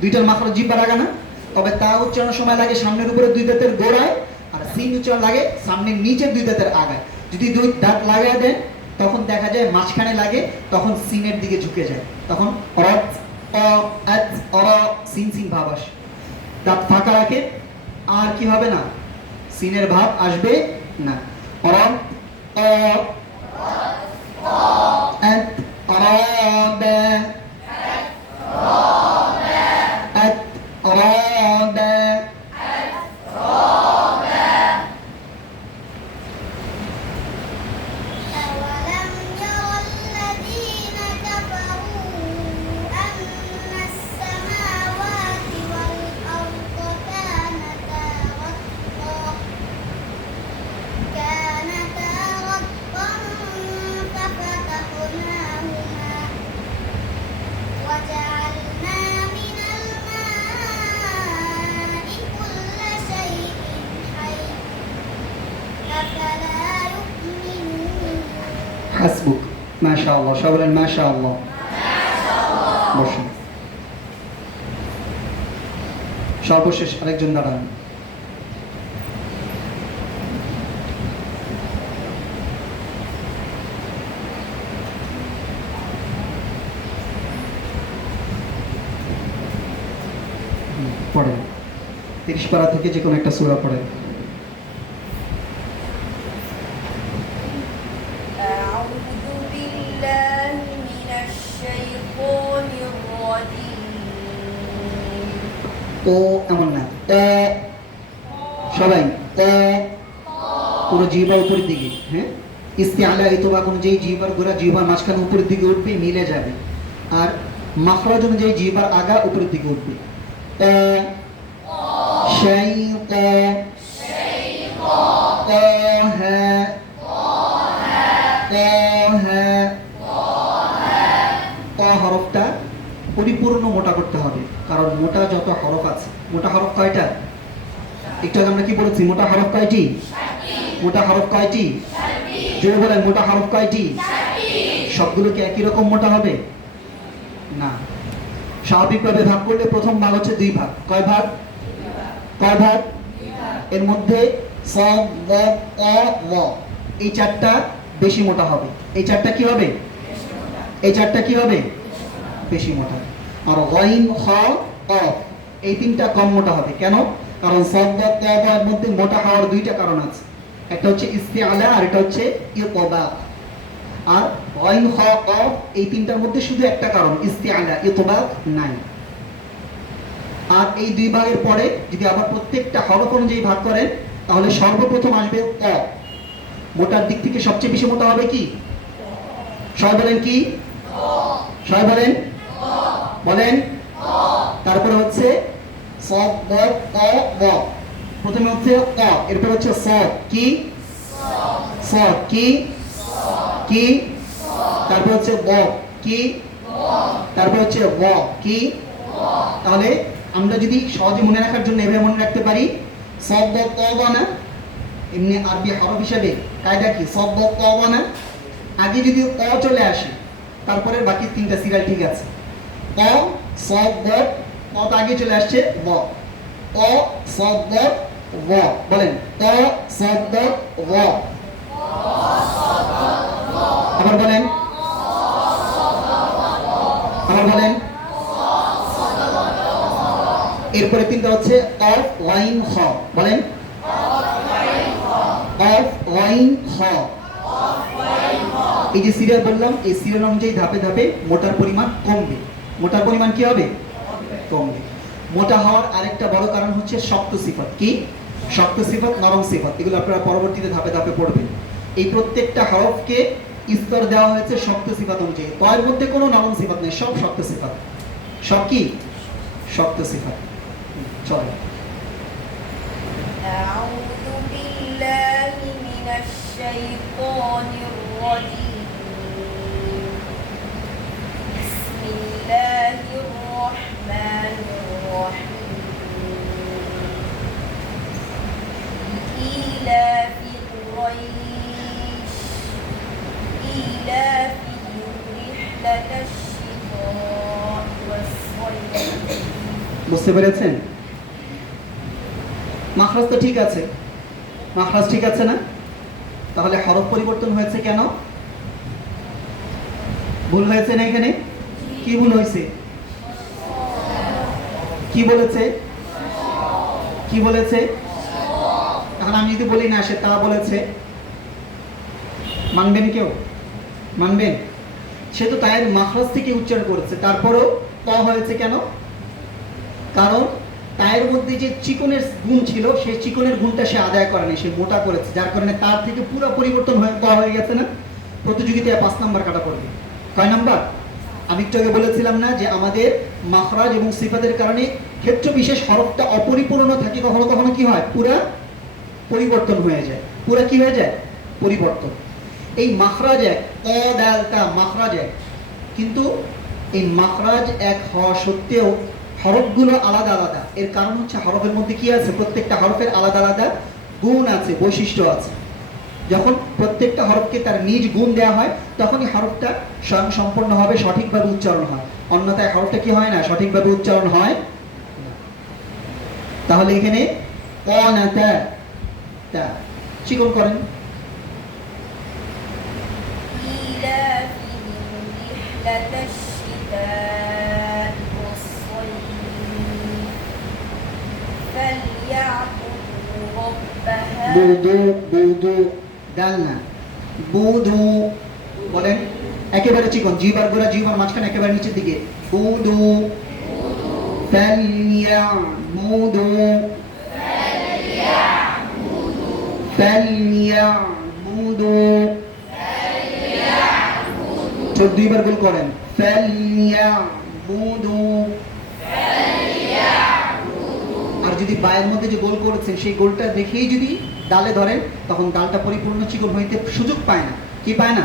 দুইটার মাত্রা জিহ্বার আগা না? তবে তা উচ্চারণের সময় লাগে সামনের উপরে দুই দাঁতের গোড়ায়, আর সিন উচ্চারণ লাগে সামনের নিচের দুই দাঁতের আগায়। যদি দুই দাঁত লাগায় দেন তখন দেখা যায় মাঝখানে লাগে, তখন সিনের দিকে ঝুঁকে যায়, তখন অরত অ আত অর সিন সিন ভাব আসে। দাঁত ফাঁকা রাখে আর কি হবে না, সিনের ভাব আসবে না। অরত অ আত অরদ আত অরদ। أولم ير الذين كفروا أن السماوات والأرض كانتا رتقا ففتقناهما وجعلنا من الماء كل شيء حي أفلا يؤمنون হাসবুক, মাশাআল্লাহ, সবাই বলেন মাশাআল্লাহ। বসুন। সর্বশেষ আরেকজন দাঁড়ান। পড়েন 30 পারা থেকে যে কোনো একটা সূরা পড়েন। أعوذ بالله من الشيطان الرجيم ও এমন না, সবাই পুরো জিহ্বার উপরের দিকে, হ্যাঁ, ইস্তিআলা ইতবা কোন যেই জিহ্বার গোড়া জিহ্বার মাঝখানে উপরের দিকে উঠবে, মিলে যাবে। আর মাখরাজ অনুযায়ী জিহ্বার আগা উপরের দিকে উঠবে। হরফটা পরিপূর্ণ মোটা করতে হবে, কারণ মোটা যত হরফ আছে, মোটা হরফ কয়টা? একটু আগে আমরা কি বলেছি, মোটা হরফ কয়টি? মোটা হরফ কয়টি? জোরে বলেন, মোটা হরফ কয়টি? সবগুলো কি একই রকম মোটা হবে না। স্বাভাবিকভাবে ভাগ করলে প্রথম ভাগ হচ্ছে 2 ভাগ। কয় ভাগ? কয় ভাগ? এর মধ্যে স ব অ ল, এই চারটা বেশি মোটা হবে। এই চারটা কি হবে? এই চারটা কি হবে? বেশি মোটা। আর গাইন খ কফ, এই তিনটা কম মোটা হবে। কেন? কারণ সদ ব ত ব এর মধ্যে মোটা হওয়ার 2টা কারণ আছে। একটা হচ্ছে ইস্তিআলা আর এটা হচ্ছে ইতবা। আর গাইন খ কফ এই তিনটার মধ্যে শুধু একটা কারণ, ইস্তিআলা, ইতবা নাই। আর এই 2 ভাগের পরে যদি আবার প্রত্যেকটা হরফ অনুযায়ী ভাগ করেন তাহলে সর্বপ্রথম আসবে ক। মোটার দিক থেকে সবচেয়ে বেশি মোটা হবে কি? সবাই বলেন কি? সবাই বলেন, বলেন। তারপরে হচ্ছে সদ ব ত ব, প্রথমে হচ্ছে ক, এরপর হচ্ছে সদ কি? সদ কি? কি? তারপর হচ্ছে ব কি? তারপর হচ্ছে ব কি? তাহলে আমরা যদি সহজে মনে রাখার জন্য এভাবে মনে রাখতে পারি, সদ ব ত ব না, এমনি আরবি হরফ হিসাবে কায়দা কি? সদ ব ত ব না, আগে যদি ক চলে আসে তারপরে বাকি 3টা সিরিয়াল ঠিক আছে। ক সদ ব, ক তো আগে চলে আসছে, ব ক সদ ব ব, বলেন ক সদ ব ব, আবার বলেন, আবার বলেন। এরপরে 3টা হচ্ছে অফ লাইন খ, বলেন অফ লাইন খ। এই যে সিরিয়াল বললাম, এই সিরিয়াল অনুযায়ী ধাপে ধাপে মোটার পরিমাণ কমবে। মোটার পরিমাণ কি হবে? কমবে। মোটা হওয়ার আরেকটা বড় কারণ হচ্ছে শক্ত সিফাত। কি? শক্ত সিফাত, নরম সিফাত, এগুলো আপনারা পরবর্তীতে ধাপে ধাপে পড়বেন। এই প্রত্যেকটা হরফকে স্তর দেওয়া হয়েছে শক্ত সিফাত অনুযায়ী। কয়ের মধ্যে কোনো নরম সিফাত নেই, সব শক্ত সিফাত। সব কি? শক্ত সিফাত। চলো। أعوذ بالله من الشيطان الرجيم بسم الله الرحمن الرحيم বুঝতে পেরেছেন? মাখরাজ তো ঠিক আছে, মাখরাজ ঠিক আছে না? তাহলে হরফ পরিবর্তন হয়েছে কেন? ভুল হয়েছে না এখানে? কি ভুল হয়েছে? কি বলেছে? কি বলেছে? এখন আমি যদি বলি না, সে তারা বলেছে, মানবেন কেউ? মানবেন? সে তো তায়ের মাখরাজ থেকে উচ্চারণ করেছে, তারপরও ত হয়েছে কেন? কারণ তায়ের মধ্যে যে চিকনের গুণ ছিল, সেই চিকনের গুণটা সে আদায় করেনি, সে মোটা করেছে, যার কারণে তার থেকে পুরো পরিবর্তন হয়ে ত হয়ে গেছে না? প্রতিযোগিতায় 5 নাম্বার কাটা পড়বে। কয় নাম্বার? আমি একটু আগে বলেছিলাম না যে আমাদের মাখরাজ এবং সিফাতের কারণে ক্ষেত্র বিশেষ হরফটা অপরিপূর্ণ থাকে, কখনো কখনো কি হয়, পুরা পরিবর্তন হয়ে যায়। পুরা কি হয়ে যায়? পরিবর্তন। এই মাখরাজ এক, ক দাল তা মাখরাজ এক, কিন্তু এই মাখরাজ এক হওয়া সত্ত্বেও হরফগুলো আলাদা আলাদা। এর কারণ হচ্ছে হরফের মধ্যে কি আছে? প্রত্যেকটা হরফের আলাদা আলাদা গুণ আছে, বৈশিষ্ট্য আছে। যখন প্রত্যেকটা হরফকে তার নিজ গুণ দেওয়া হয়, তখনই হরফটা স্বয়ং সম্পূর্ণভাবে সঠিকভাবে উচ্চারণ হয়। অন্যথায় হরফটা কি হয় না? সঠিকভাবে উচ্চারণ হয় না। তাহলে এখানে অনাতা তা চিকন করেন। إيلافهم رحلة الشتاء والصيف فليعبدوا رب هذا বুদু বুদু ডাল না, বুদু বলেন একেবারে চিকন, জিবার গোড়া জিবার মাঝখানে একেবারে নিচের দিকে। বুদু ফালইয়াবুদু ফালইয়াবুদু, ঠোঁট 2 বার গোল করেন। ফালইয়াবুদু। আর যদি বায়ের মধ্যে যে গোল করেছেন, সেই গোলটা দেখেই যদি ডালে ধরেন, তখন ডালটা পরিপূর্ণ চিকন হইতে সুযোগ পায় না। কি পায় না?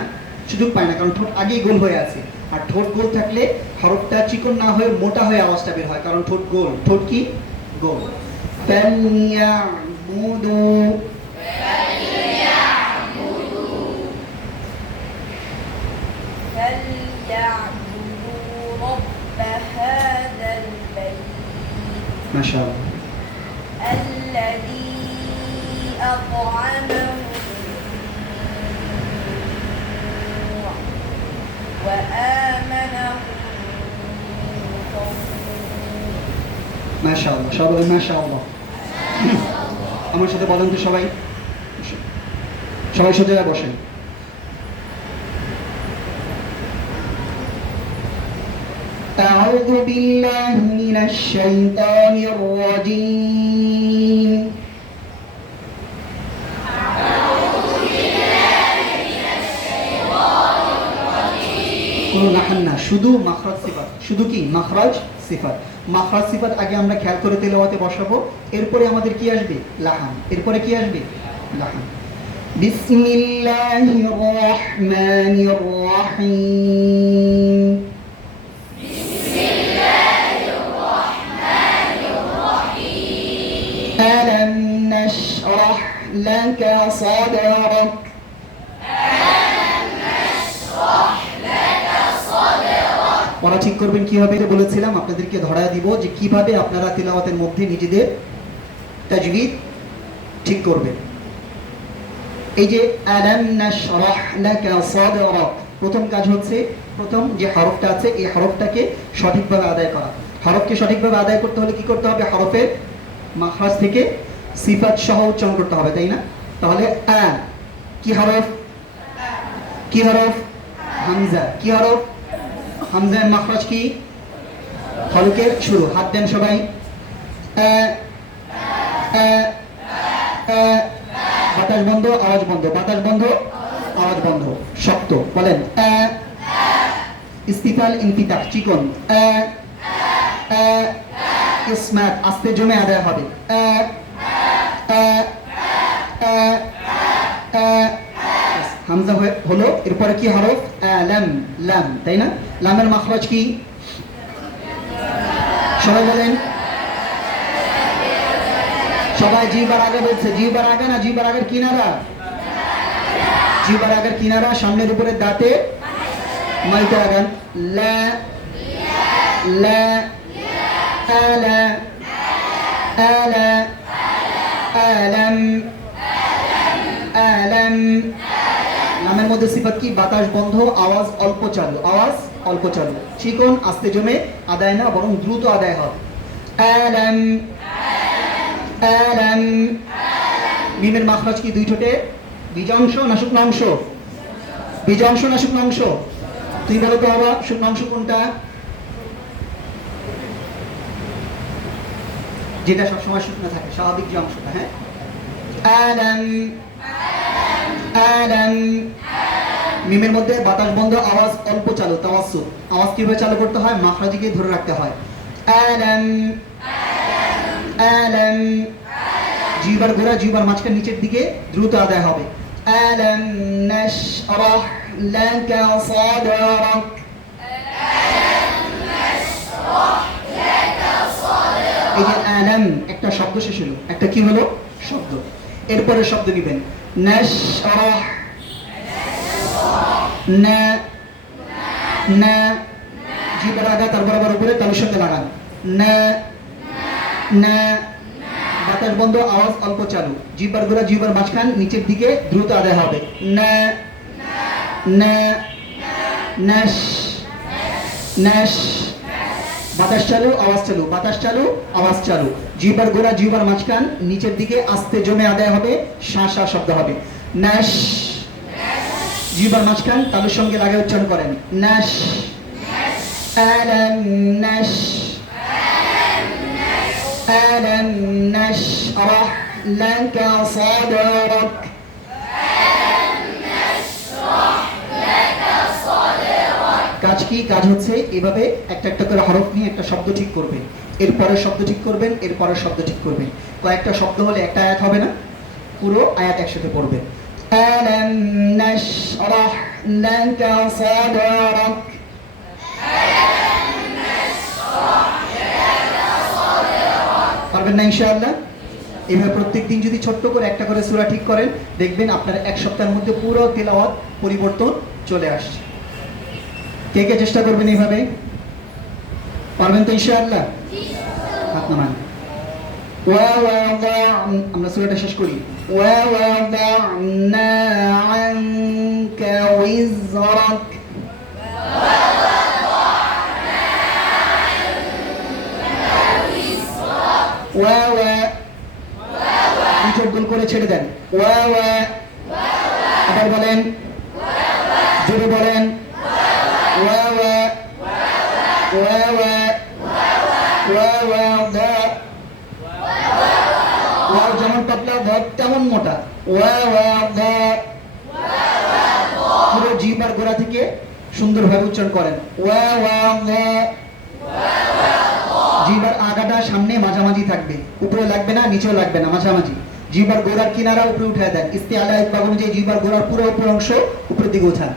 সুযোগ পায় না, কারণ ঠোঁট আগেই গোল হয়ে আছে। আর ঠোঁট গোল থাকলে হরফটা চিকন না হয়ে মোটা হয়ে আওয়াজটা বের হয়, কারণ ঠোঁট গোল। ঠোঁট কি? গোল। ফালইয়াবুদু فليعبدوا رب هذا البيت মাশাআল্লাহ। الذي أطعمهم من جوع وآمنهم من خوف মাশাআল্লাহ, সবাই মাশাআল্লাহ। আমার সাথে বলেন তো সবাই, সবাই সোজা বসেন। أعوذ بالله من الشيطان الرجيم কোনো লাহান না, শুধু মাখরাজ সিফাত। শুধু কি? মাখরাজ সিফাত। মাখরাজ সিফাত আগে আমরা খেয়াল করে তেলাওয়াতে বসাবো, এরপরে আমাদের কি আসবে? লাহান। এরপরে কি আসবে? লাহান। বিসমিল্লাহির রহমানির রহিম। ألم نشرح لك صدرك ওরা ঠিক করবেন কিভাবে, এটা বলেছিলাম আপনাদেরকে ধরায় দিব যে কিভাবে আপনারা তিলাওয়াতের মধ্যে নিজেদের তাজবিদ ঠিক করবেন। এই যে আলাম নাশরাহ লাকা সাদরাক, প্রথম কাজ হচ্ছে প্রথম যে হরফটা আছে এই হরফটাকে সঠিকভাবে আদায় করা। হরফকে সঠিকভাবে আদায় করতে হলে কি করতে হবে? হরফের মাখরাজ থেকে সিফাত সহ উচ্চারণ করতে হবে, তাই না? তাহলে আ কি হরফ? কি হরফ? হামজা। কি হরফ? হামজার মাখরাজ কি? হলকের শুরু। হাত দেন সবাই। বাতাস বন্ধ, আওয়াজ বন্ধ, বাতাস বন্ধ, আওয়াজ বন্ধ, শক্ত বলেন। ইস্তিফাল ইনফিতাহ চিকন। ইসমাত আস্তে জমে আদায় হবে। হামজা হলো, এরপরে কি হরফ? লাম। লাম, তাই না? লামের মাখরাজ কি? সবাই বলেন। সবাই জিবার আগে বলছে। জিবার আগে না, জিবার আগের কিনারা। জিবার আগের কিনারা, সামনের উপরে দাঁতে মাইতে আগান। লা লা আলা আলা আলাম আলাম নামের মধ্যে সিফাত কি বাতাস বন্ধ আওয়াজ অল্প চালু চিকন আস্তে জমে আদায় না বরং দ্রুত আদায় হয় আলাম আলাম মিমের মাখরাজ কি দুই ঠোঁটে বীজাংশ না শুকনো অংশ বীজাংশ না শুকনো অংশ তুই বলো তো বাবা শুকনো অংশ কোনটা যেটা সবসময় শুকনো থাকে স্বাভাবিক যে অংশটা হ্যাঁ আলাম আলাম মিমের মধ্যে বাতাস বন্ধ আওয়াজ অল্প চালু তাওয়াসসুত আওয়াজ কিভাবে চালু করতে হয় মাখরাজকে ধরে রাখতে হয় আলাম আলাম জিহ্বার গোড়া জিহ্বার মাঝখানে নিচের দিকে দ্রুত আদায় হবে আলাম নাশরাহ লাকা সাদরাক এই যে আলাম একটা শব্দ শেষ হলো একটা কি হলো শব্দ এরপরে শব্দ নিবেন নাশরাহ না না জিহ্বার আগা তার বরাবর উপরে তালুর সাথে লাগান না না বাতাস বন্ধ আওয়াজ অল্প চালু জিহ্বার গোড়া জিহ্বার মাঝখান নিচের দিকে দ্রুত আদায় হবে না না নাশ নাশ বাতাস চালু বাতাস চালু আওয়াজ চালু জিহ্বার গোড়া জিহ্বার মাঝখান নিচের দিকে আস্তে জমে আদায় হবে শা শা শব্দ হবে নাশ জিহ্বার মাঝখান তালুর সঙ্গে লাগিয়ে উচ্চারণ করেন নাশ আলাম নাশ আলাম নাশরাহ লাকা সাদরাক কাজ কি কাজ হচ্ছে এভাবে একটা একটা করে হরফ নিয়ে একটা শব্দ ঠিক করবেন এরপরের শব্দ ঠিক করবেন এরপরের শব্দ ঠিক করবেন কয়েকটা শব্দ হলে একটা আয়াত হবে না পুরো আয়াত একসাথে পড়বেন আলাম নাশরাহ লাকা সাদরাক পারবেন না ইনশাআল্লাহ এভাবে প্রত্যেকদিন যদি ছোট্ট করে একটা করে সূরা ঠিক করেন দেখবেন আপনার এক সপ্তাহের মধ্যে পুরো তেলাওয়াত পরিবর্তন চলে আসছে কে কে চেষ্টা করবেন এইভাবে পারবেন তো ইনশাআল্লাহ হাত নামান আমরা সূরাটা শেষ করি وَوَضَعْنَا عَنكَ وِزْرَكَ দুই গোল করে ছেড়ে দেন আবার বলেন জোরে বলেন যেমন পাতলা তেমন মোটা পুরো জিহ্বার গোড়া থেকে সুন্দরভাবে উচ্চারণ করেন জিহ্বার আগাটা সামনে মাঝামাঝি থাকবে উপরে লাগবে না নিচেও লাগবে না মাঝামাঝি জিহ্বার গোড়ার কিনারা উপরে উঠে দেন ইস্তিআলা ইতবাগ অনুযায়ী জিহ্বার গোড়ার পুরো উপর অংশ উপরের দিকে উঠান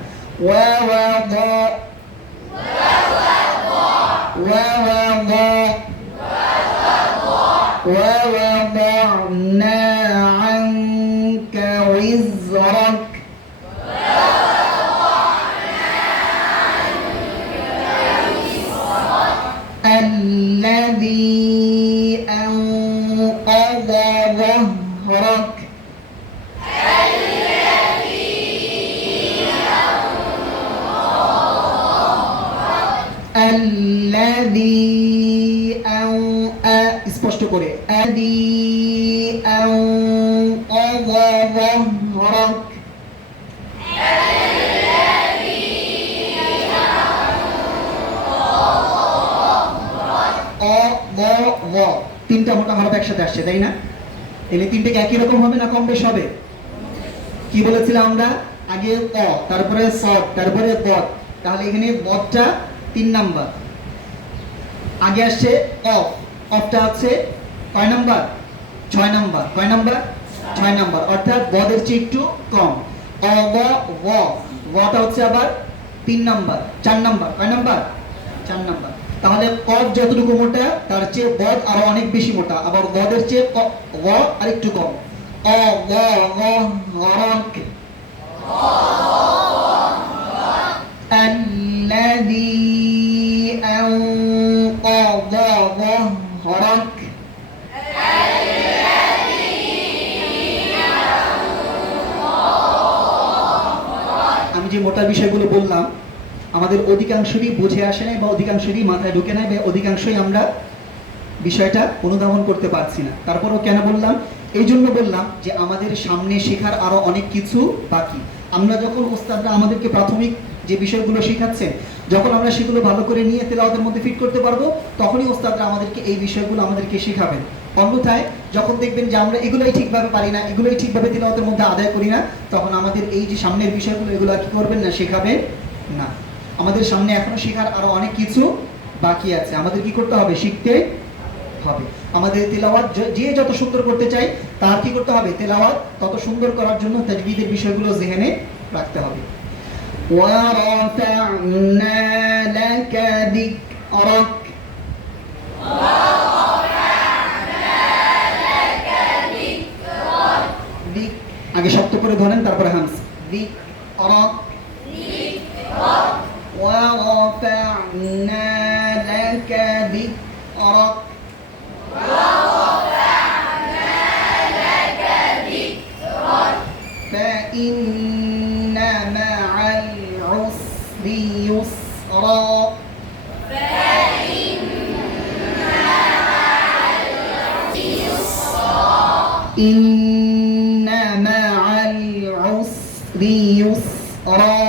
وَوَضَعْنَا عَنكَ وِزْرَكَ الذي أنقض ظهرك الذي স্পষ্ট করে الذي أنقض ظهرك তিনটা মোটা হরফ একসাথে আসছে তাই না এনে তিনটে একই রকম হবে না কম বেশ হবে কি বলেছিলাম আমরা আগে অ তারপরে সদ তারপরে বদ তাহলে এখানে বদটা 3 নাম্বার আগে আসছে অফটা আছে কয় নাম্বার 6 নাম্বার কয় নাম্বার 6 নাম্বার অর্থাৎ বদের চেয়ে একটু কম অ ব ওটা হচ্ছে আবার 3 নাম্বার 4 নাম্বার কয় নাম্বার 4 নাম্বার তাহলে কফ যতটুকু মোটা তার চেয়ে বদ আরো অনেক বেশি মোটা আবার বদের চেয়ে গ আর একটু কম অ গ গরক الذي أنقض ظهرك মোটা বিষয়গুলো বললাম আমাদের অধিকাংশেরই বুঝে আসে নাই বা অধিকাংশেরই মাথায় ঢুকে নাই বা অধিকাংশই আমরা বিষয়টা অনুধাবন করতে পারছি না। তারপরেও কেন বললাম? এই জন্য বললাম যে আমাদের সামনে শেখার আরো অনেক কিছু বাকি। আমরা যখন ওস্তাদরা আমাদেরকে প্রাথমিক যে বিষয়গুলো শেখাচ্ছেন, যখন আমরা সেগুলো ভালো করে নিয়ে তেলাওয়াতের মধ্যে ফিট করতে পারবো, তখনই ওস্তাদরা আমাদেরকে এই বিষয়গুলো আমাদেরকে শেখাবেন। অন্যথায় যখন দেখবেন যে আমরা এগুলোই ঠিকভাবে পারি না, এগুলোই ঠিকভাবে তেলাওয়াতের মধ্যে আদায় করি না, তখন আমাদের এই যে সামনের বিষয়গুলো এগুলো আর কি করবেন না, শেখাবেন না। আমাদের সামনে এখনো শেখার আরো অনেক কিছু বাকি আছে। আমাদের কি করতে হবে? শিখতে হবে। আমাদের তেলাওয়াত যে যত সুন্দর করতে চাই তার কি করতে হবে? তেলাওয়াত তত সুন্দর করার জন্য তাজবিদের বিষয়গুলো জেহেনে রাখতে হবে। ওয়ারাফা'না লাকা যিকরাক, আগে শক্ত করে ধরেন, তারপরে হামস। যিকরাক, ওয়ারাফা'না লাকা যিকরাক, فإن مع العسر يسرا، إن مع العسر يسرا،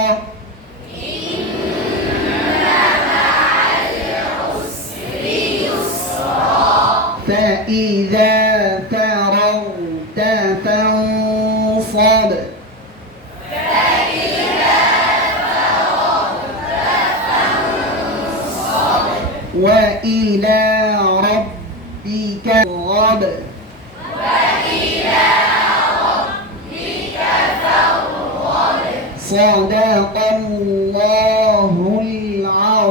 فإذا فرغت فانصب، وإلى ربك فارغب. صدق الله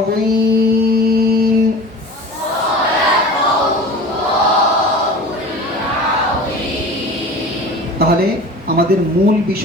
العظيم. তাহলে আমাদের মূল বিষয়